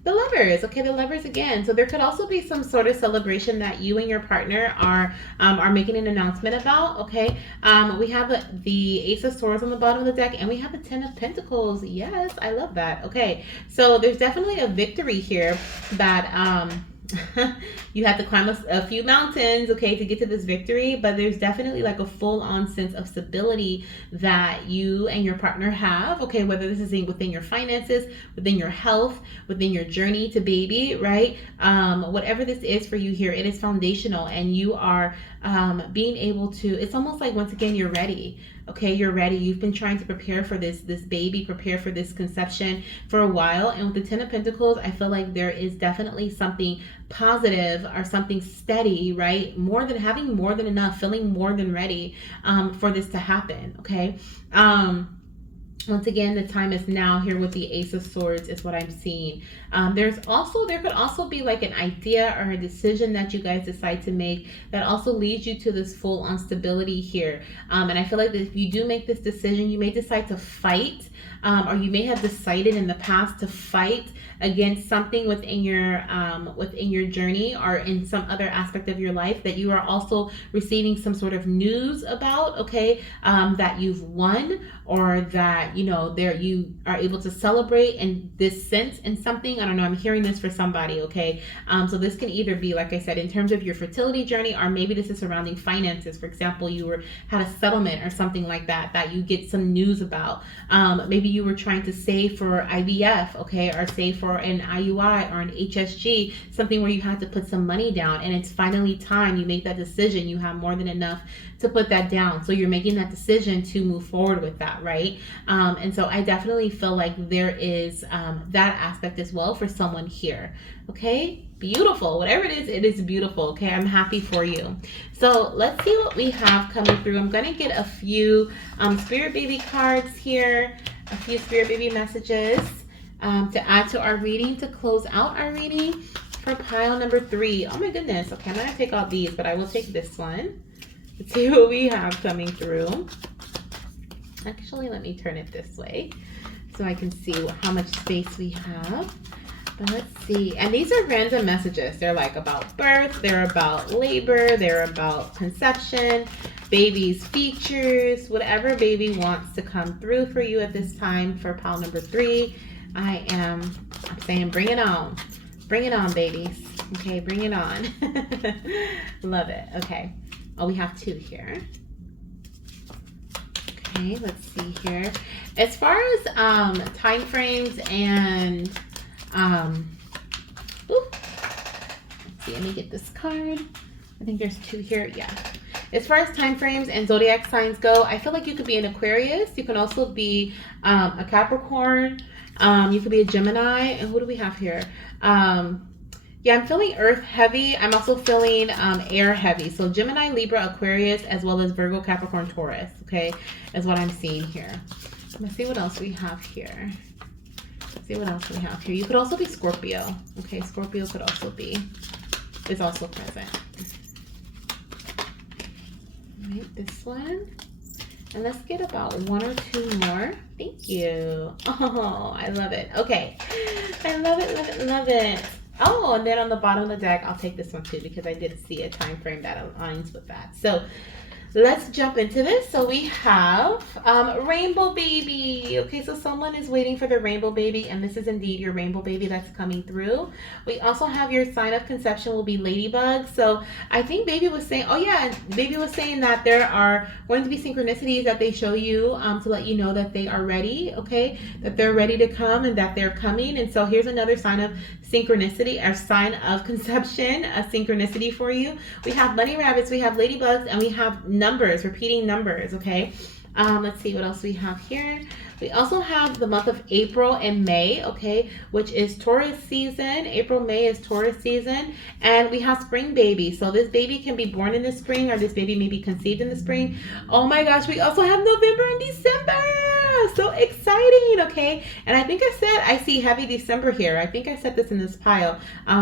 The Lovers, okay, the Lovers again. So there could also be some sort of celebration that you and your partner are making an announcement about, okay. We have the Ace of Swords on the bottom of the deck, and we have the Ten of Pentacles. Yes, I love that. Okay, so there's definitely a victory here that you have to climb a few mountains, okay, to get to this victory, but there's definitely like a full-on sense of stability that you and your partner have, okay, whether this is within your finances, within your health, within your journey to baby, right? Whatever this is for you here, it is foundational, and you are being able to, it's almost like, once again, you're ready. Okay, you're ready. You've been trying to prepare for this baby, prepare for this conception for a while. And with the Ten of Pentacles, I feel like there is definitely something positive or something steady, right? Having more than enough, feeling more than ready for this to happen. Okay. Once again, the time is now here with the Ace of Swords is what I'm seeing. There could also be like an idea or a decision that you guys decide to make that also leads you to this full-on stability here. And I feel like that if you do make this decision, you may decide to fight, or you may have decided in the past to fight against something within your journey or in some other aspect of your life that you are also receiving some sort of news about, okay, that you've won, or that you are able to celebrate in this sense in something. I don't know, I'm hearing this for somebody, okay. So this can either be, like I said, in terms of your fertility journey, or maybe this is surrounding finances. For example, you had a settlement or something like that you get some news about. Maybe you were trying to save for IVF, okay, or save for an IUI or an HSG, something where you had to put some money down, and it's finally time. You make that decision. You have more than enough to put that down, so you're making that decision to move forward with that, right? And so I definitely feel like there is that aspect as well for someone here. Okay, beautiful. Whatever it is beautiful. Okay, I'm happy for you. So let's see what we have coming through. I'm gonna get a few Spirit Baby cards here. a few spirit baby messages to add to our reading, to close out our reading for pile number 3. Oh my goodness. Okay, I'm going to take all these, but I will take this one. Let's see what we have coming through. Actually, let me turn it this way so I can see how much space we have. But let's see. And these are random messages. They're like about birth, they're about labor, they're about conception, baby's features, whatever baby wants to come through for you at this time for pile number 3. I'm saying bring it on. Bring it on, babies. Okay, bring it on. Love it. Okay. Oh, we have 2 here. Okay, let's see here. As far as time frames and let's see, let me get this card. I think there's 2 here. Yeah. As far as time frames and zodiac signs go, I feel like you could be an Aquarius. You can also be a Capricorn. You could be a Gemini. And what do we have here? Yeah, I'm feeling earth heavy. I'm also feeling air heavy. So Gemini, Libra, Aquarius, as well as Virgo, Capricorn, Taurus, okay, is what I'm seeing here. Let's see what else we have here. Let's see what else we have here. You could also be Scorpio. Okay, Scorpio could also be, is also present. All right, this one. And let's get about 1 or 2 more. Thank you. Oh, I love it. Okay. I love it, love it, love it. Oh, and then on the bottom of the deck, I'll take this one too because I did see a time frame that aligns with that. So let's jump into this. So we have rainbow baby. Okay, so someone is waiting for the rainbow baby, and this is indeed your rainbow baby that's coming through. We also have your sign of conception will be ladybug. So I think baby was saying, oh yeah, baby was saying that there are going to be synchronicities that they show you to let you know that they are ready, okay, that they're ready to come and that they're coming. And so here's another sign of synchronicity, or sign of conception, a synchronicity for you. We have bunny rabbits, we have ladybugs, and we have numbers, repeating numbers, okay? Let's see what else we have here. We also have the month of April and May, okay, which is Taurus season. April, May is Taurus season. And we have spring baby. So this baby can be born in the spring, or this baby may be conceived in the spring. Oh my gosh, we also have November and December. So exciting, okay? And I think I said I see heavy December here. I think I said this in this pile,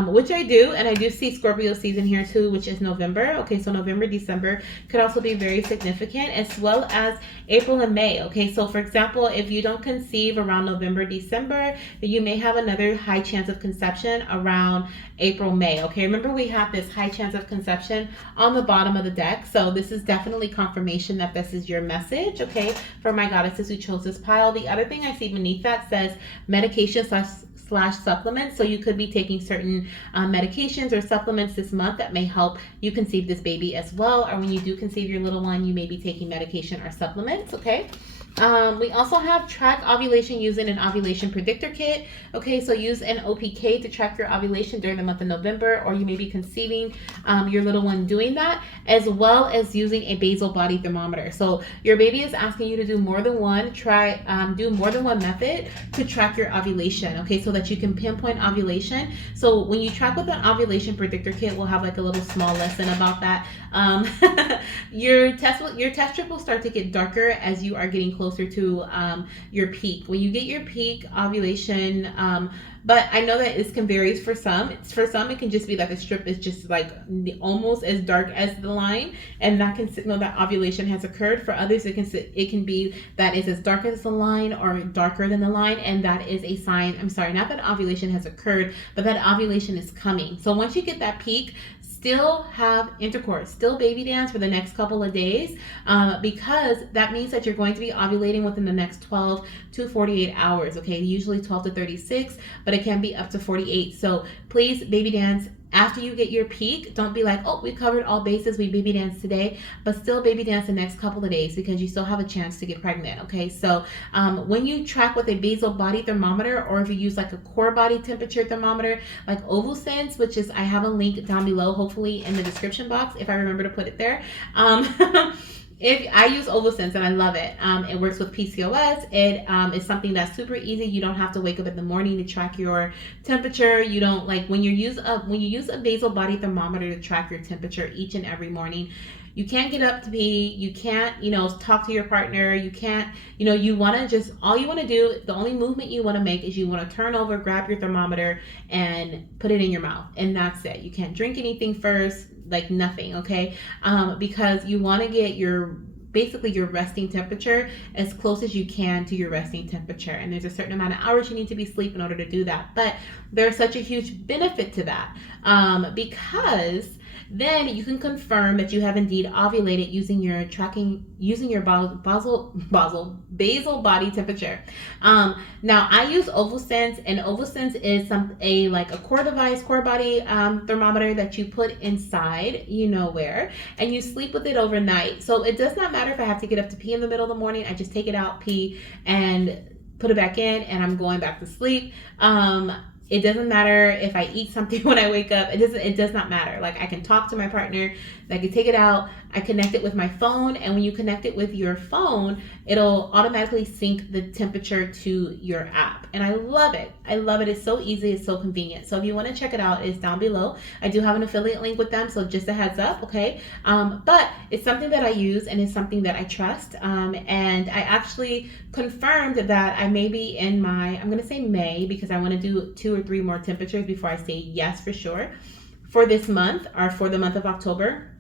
which I do. And I do see Scorpio season here too, which is November. Okay, so November, December could also be very significant, as well as April and May. Okay, so for example, if you don't conceive around November, December, you may have another high chance of conception around April, May. Okay, remember we have this high chance of conception on the bottom of the deck. So this is definitely confirmation that this is your message, okay, for my goddesses who chose this pile. The other thing I see beneath that says medication slash supplements. So you could be taking certain medications or supplements this month that may help you conceive this baby as well. Or when you do conceive your little one, you may be taking medication or supplements, okay? We also have track ovulation using an ovulation predictor kit. Okay, so use an OPK to track your ovulation during the month of November, or you may be conceiving your little one doing that, as well as using a basal body thermometer. So your baby is asking you to do more than one, do more than one method to track your ovulation, okay, so that you can pinpoint ovulation. So when you track with an ovulation predictor kit, we'll have like a little small lesson about that. Your test strip will start to get darker as you are getting closer to your peak. When you get your peak ovulation, but I know that this can vary for some. For some, it can just be that the strip is just like almost as dark as the line, and that can signal that ovulation has occurred. For others, it can be that it's as dark as the line or darker than the line, and that is a sign. I'm sorry, not that ovulation has occurred, but that ovulation is coming. So once you get that peak, still have intercourse, still baby dance for the next couple of days, because that means that you're going to be ovulating within the next 12 to 48 hours, okay? Usually 12 to 36, but it can be up to 48. So please baby dance after you get your peak. Don't be like, oh, we covered all bases, we baby danced today, but still baby dance the next couple of days because you still have a chance to get pregnant, okay? So when you track with a basal body thermometer, or if you use like a core body temperature thermometer, like OvuSense, which is, I have a link down below, hopefully in the description box, if I remember to put it there. If I use OvuSense and I love it, it works with PCOS. It is something that's super easy. You don't have to wake up in the morning to track your temperature. You don't, like, when you use a basal body thermometer to track your temperature each and every morning, You can't get up to pee. You can't, talk to your partner. You can't, you want to just, all you want to do, the only movement you want to make is you want to turn over, grab your thermometer, and put it in your mouth. And that's it. You can't drink anything first, like nothing, okay? Because you want to get basically your resting temperature as close as you can to your resting temperature. And there's a certain amount of hours you need to be asleep in order to do that. But there's such a huge benefit to that, because then you can confirm that you have indeed ovulated using your basal body temperature. Now I use OvuSense, and OvuSense is like a core body thermometer that you put inside, where, and you sleep with it overnight. So it does not matter if I have to get up to pee in the middle of the morning. I just take it out, pee, and put it back in, and I'm going back to sleep. It doesn't matter if I eat something when I wake up. It does not matter. Like, I can talk to my partner. I can take it out. I connect it with my phone. And when you connect it with your phone, it'll automatically sync the temperature to your app. And I love it. I love it. It's so easy. It's so convenient. So if you want to check it out, it's down below. I do have an affiliate link with them. So just a heads up. Okay. But it's something that I use, and it's something that I trust. And I actually confirmed that I may be in I'm going to say May, because I want to do 2 or 3 more temperatures before I say yes for sure for this month, or for the month of October,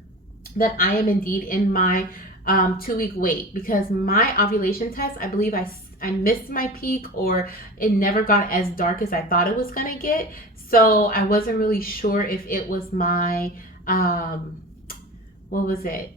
that I am indeed in my 2-week wait, because my ovulation test, I believe I missed my peak, or it never got as dark as I thought it was going to get. So I wasn't really sure if it was my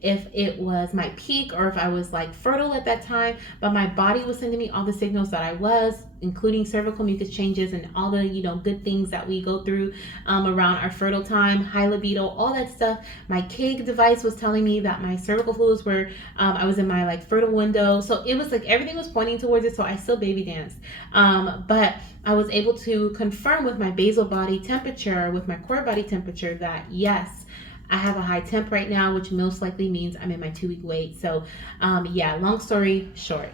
if it was my peak, or if I was like fertile at that time. But my body was sending me all the signals that I was, including cervical mucus changes and all the good things that we go through around our fertile time, high libido, all that stuff. My KIG device was telling me that my cervical fluids were I was in my like fertile window. So it was like everything was pointing towards it. So I still baby danced, but I was able to confirm with my basal body temperature, with my core body temperature, that yes, I have a high temp right now, which most likely means I'm in my 2-week wait. So long story short,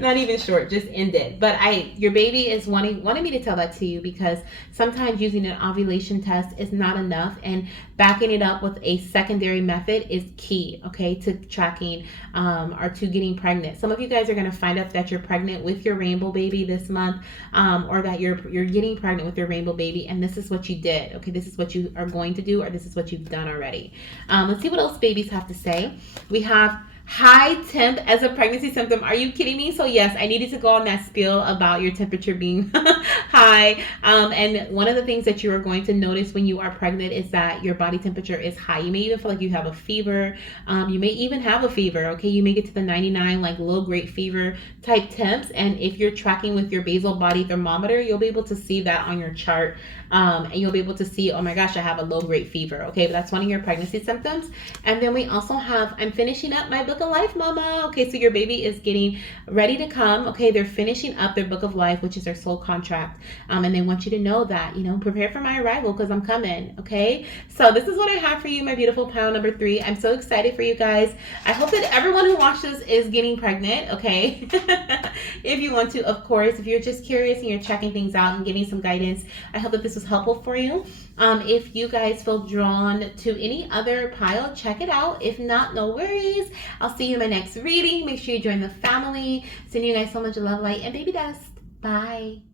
not even short, just ended. But your baby is wanting me to tell that to you, because sometimes using an ovulation test is not enough, and backing it up with a secondary method is key, okay, to tracking or to getting pregnant. Some of you guys are going to find out that you're pregnant with your rainbow baby this month, or that you're getting pregnant with your rainbow baby, and this is what you did, okay? This is what you are going to do, or this is what you've done already. Let's see what else babies have to say. We have high temp as a pregnancy symptom. Are you kidding me? So yes, I needed to go on that spiel about your temperature being high. And one of the things that you are going to notice when you are pregnant is that your body temperature is high. You may even feel like you have a fever. You may even have a fever. Okay, you may get to the 99, like low grade fever type temps. And if you're tracking with your basal body thermometer, you'll be able to see that on your chart. And you'll be able to see, oh my gosh, I have a low grade fever. Okay, but that's one of your pregnancy symptoms. And then we also have, I'm finishing up my book of life, mama. Okay, so your baby is getting ready to come. Okay, they're finishing up their book of life, which is their soul contract. And they want you to know that, prepare for my arrival, because I'm coming. Okay, so this is what I have for you, my beautiful pile number 3. I'm so excited for you guys. I hope that everyone who watches is getting pregnant. Okay, if you want to, of course. If you're just curious and you're checking things out and getting some guidance, I hope that this was helpful for you. If you guys feel drawn to any other pile, check it out. If not, no worries. I'll see you in my next reading. Make sure you join the family. Sending you guys so much love, light, and baby dust. Bye.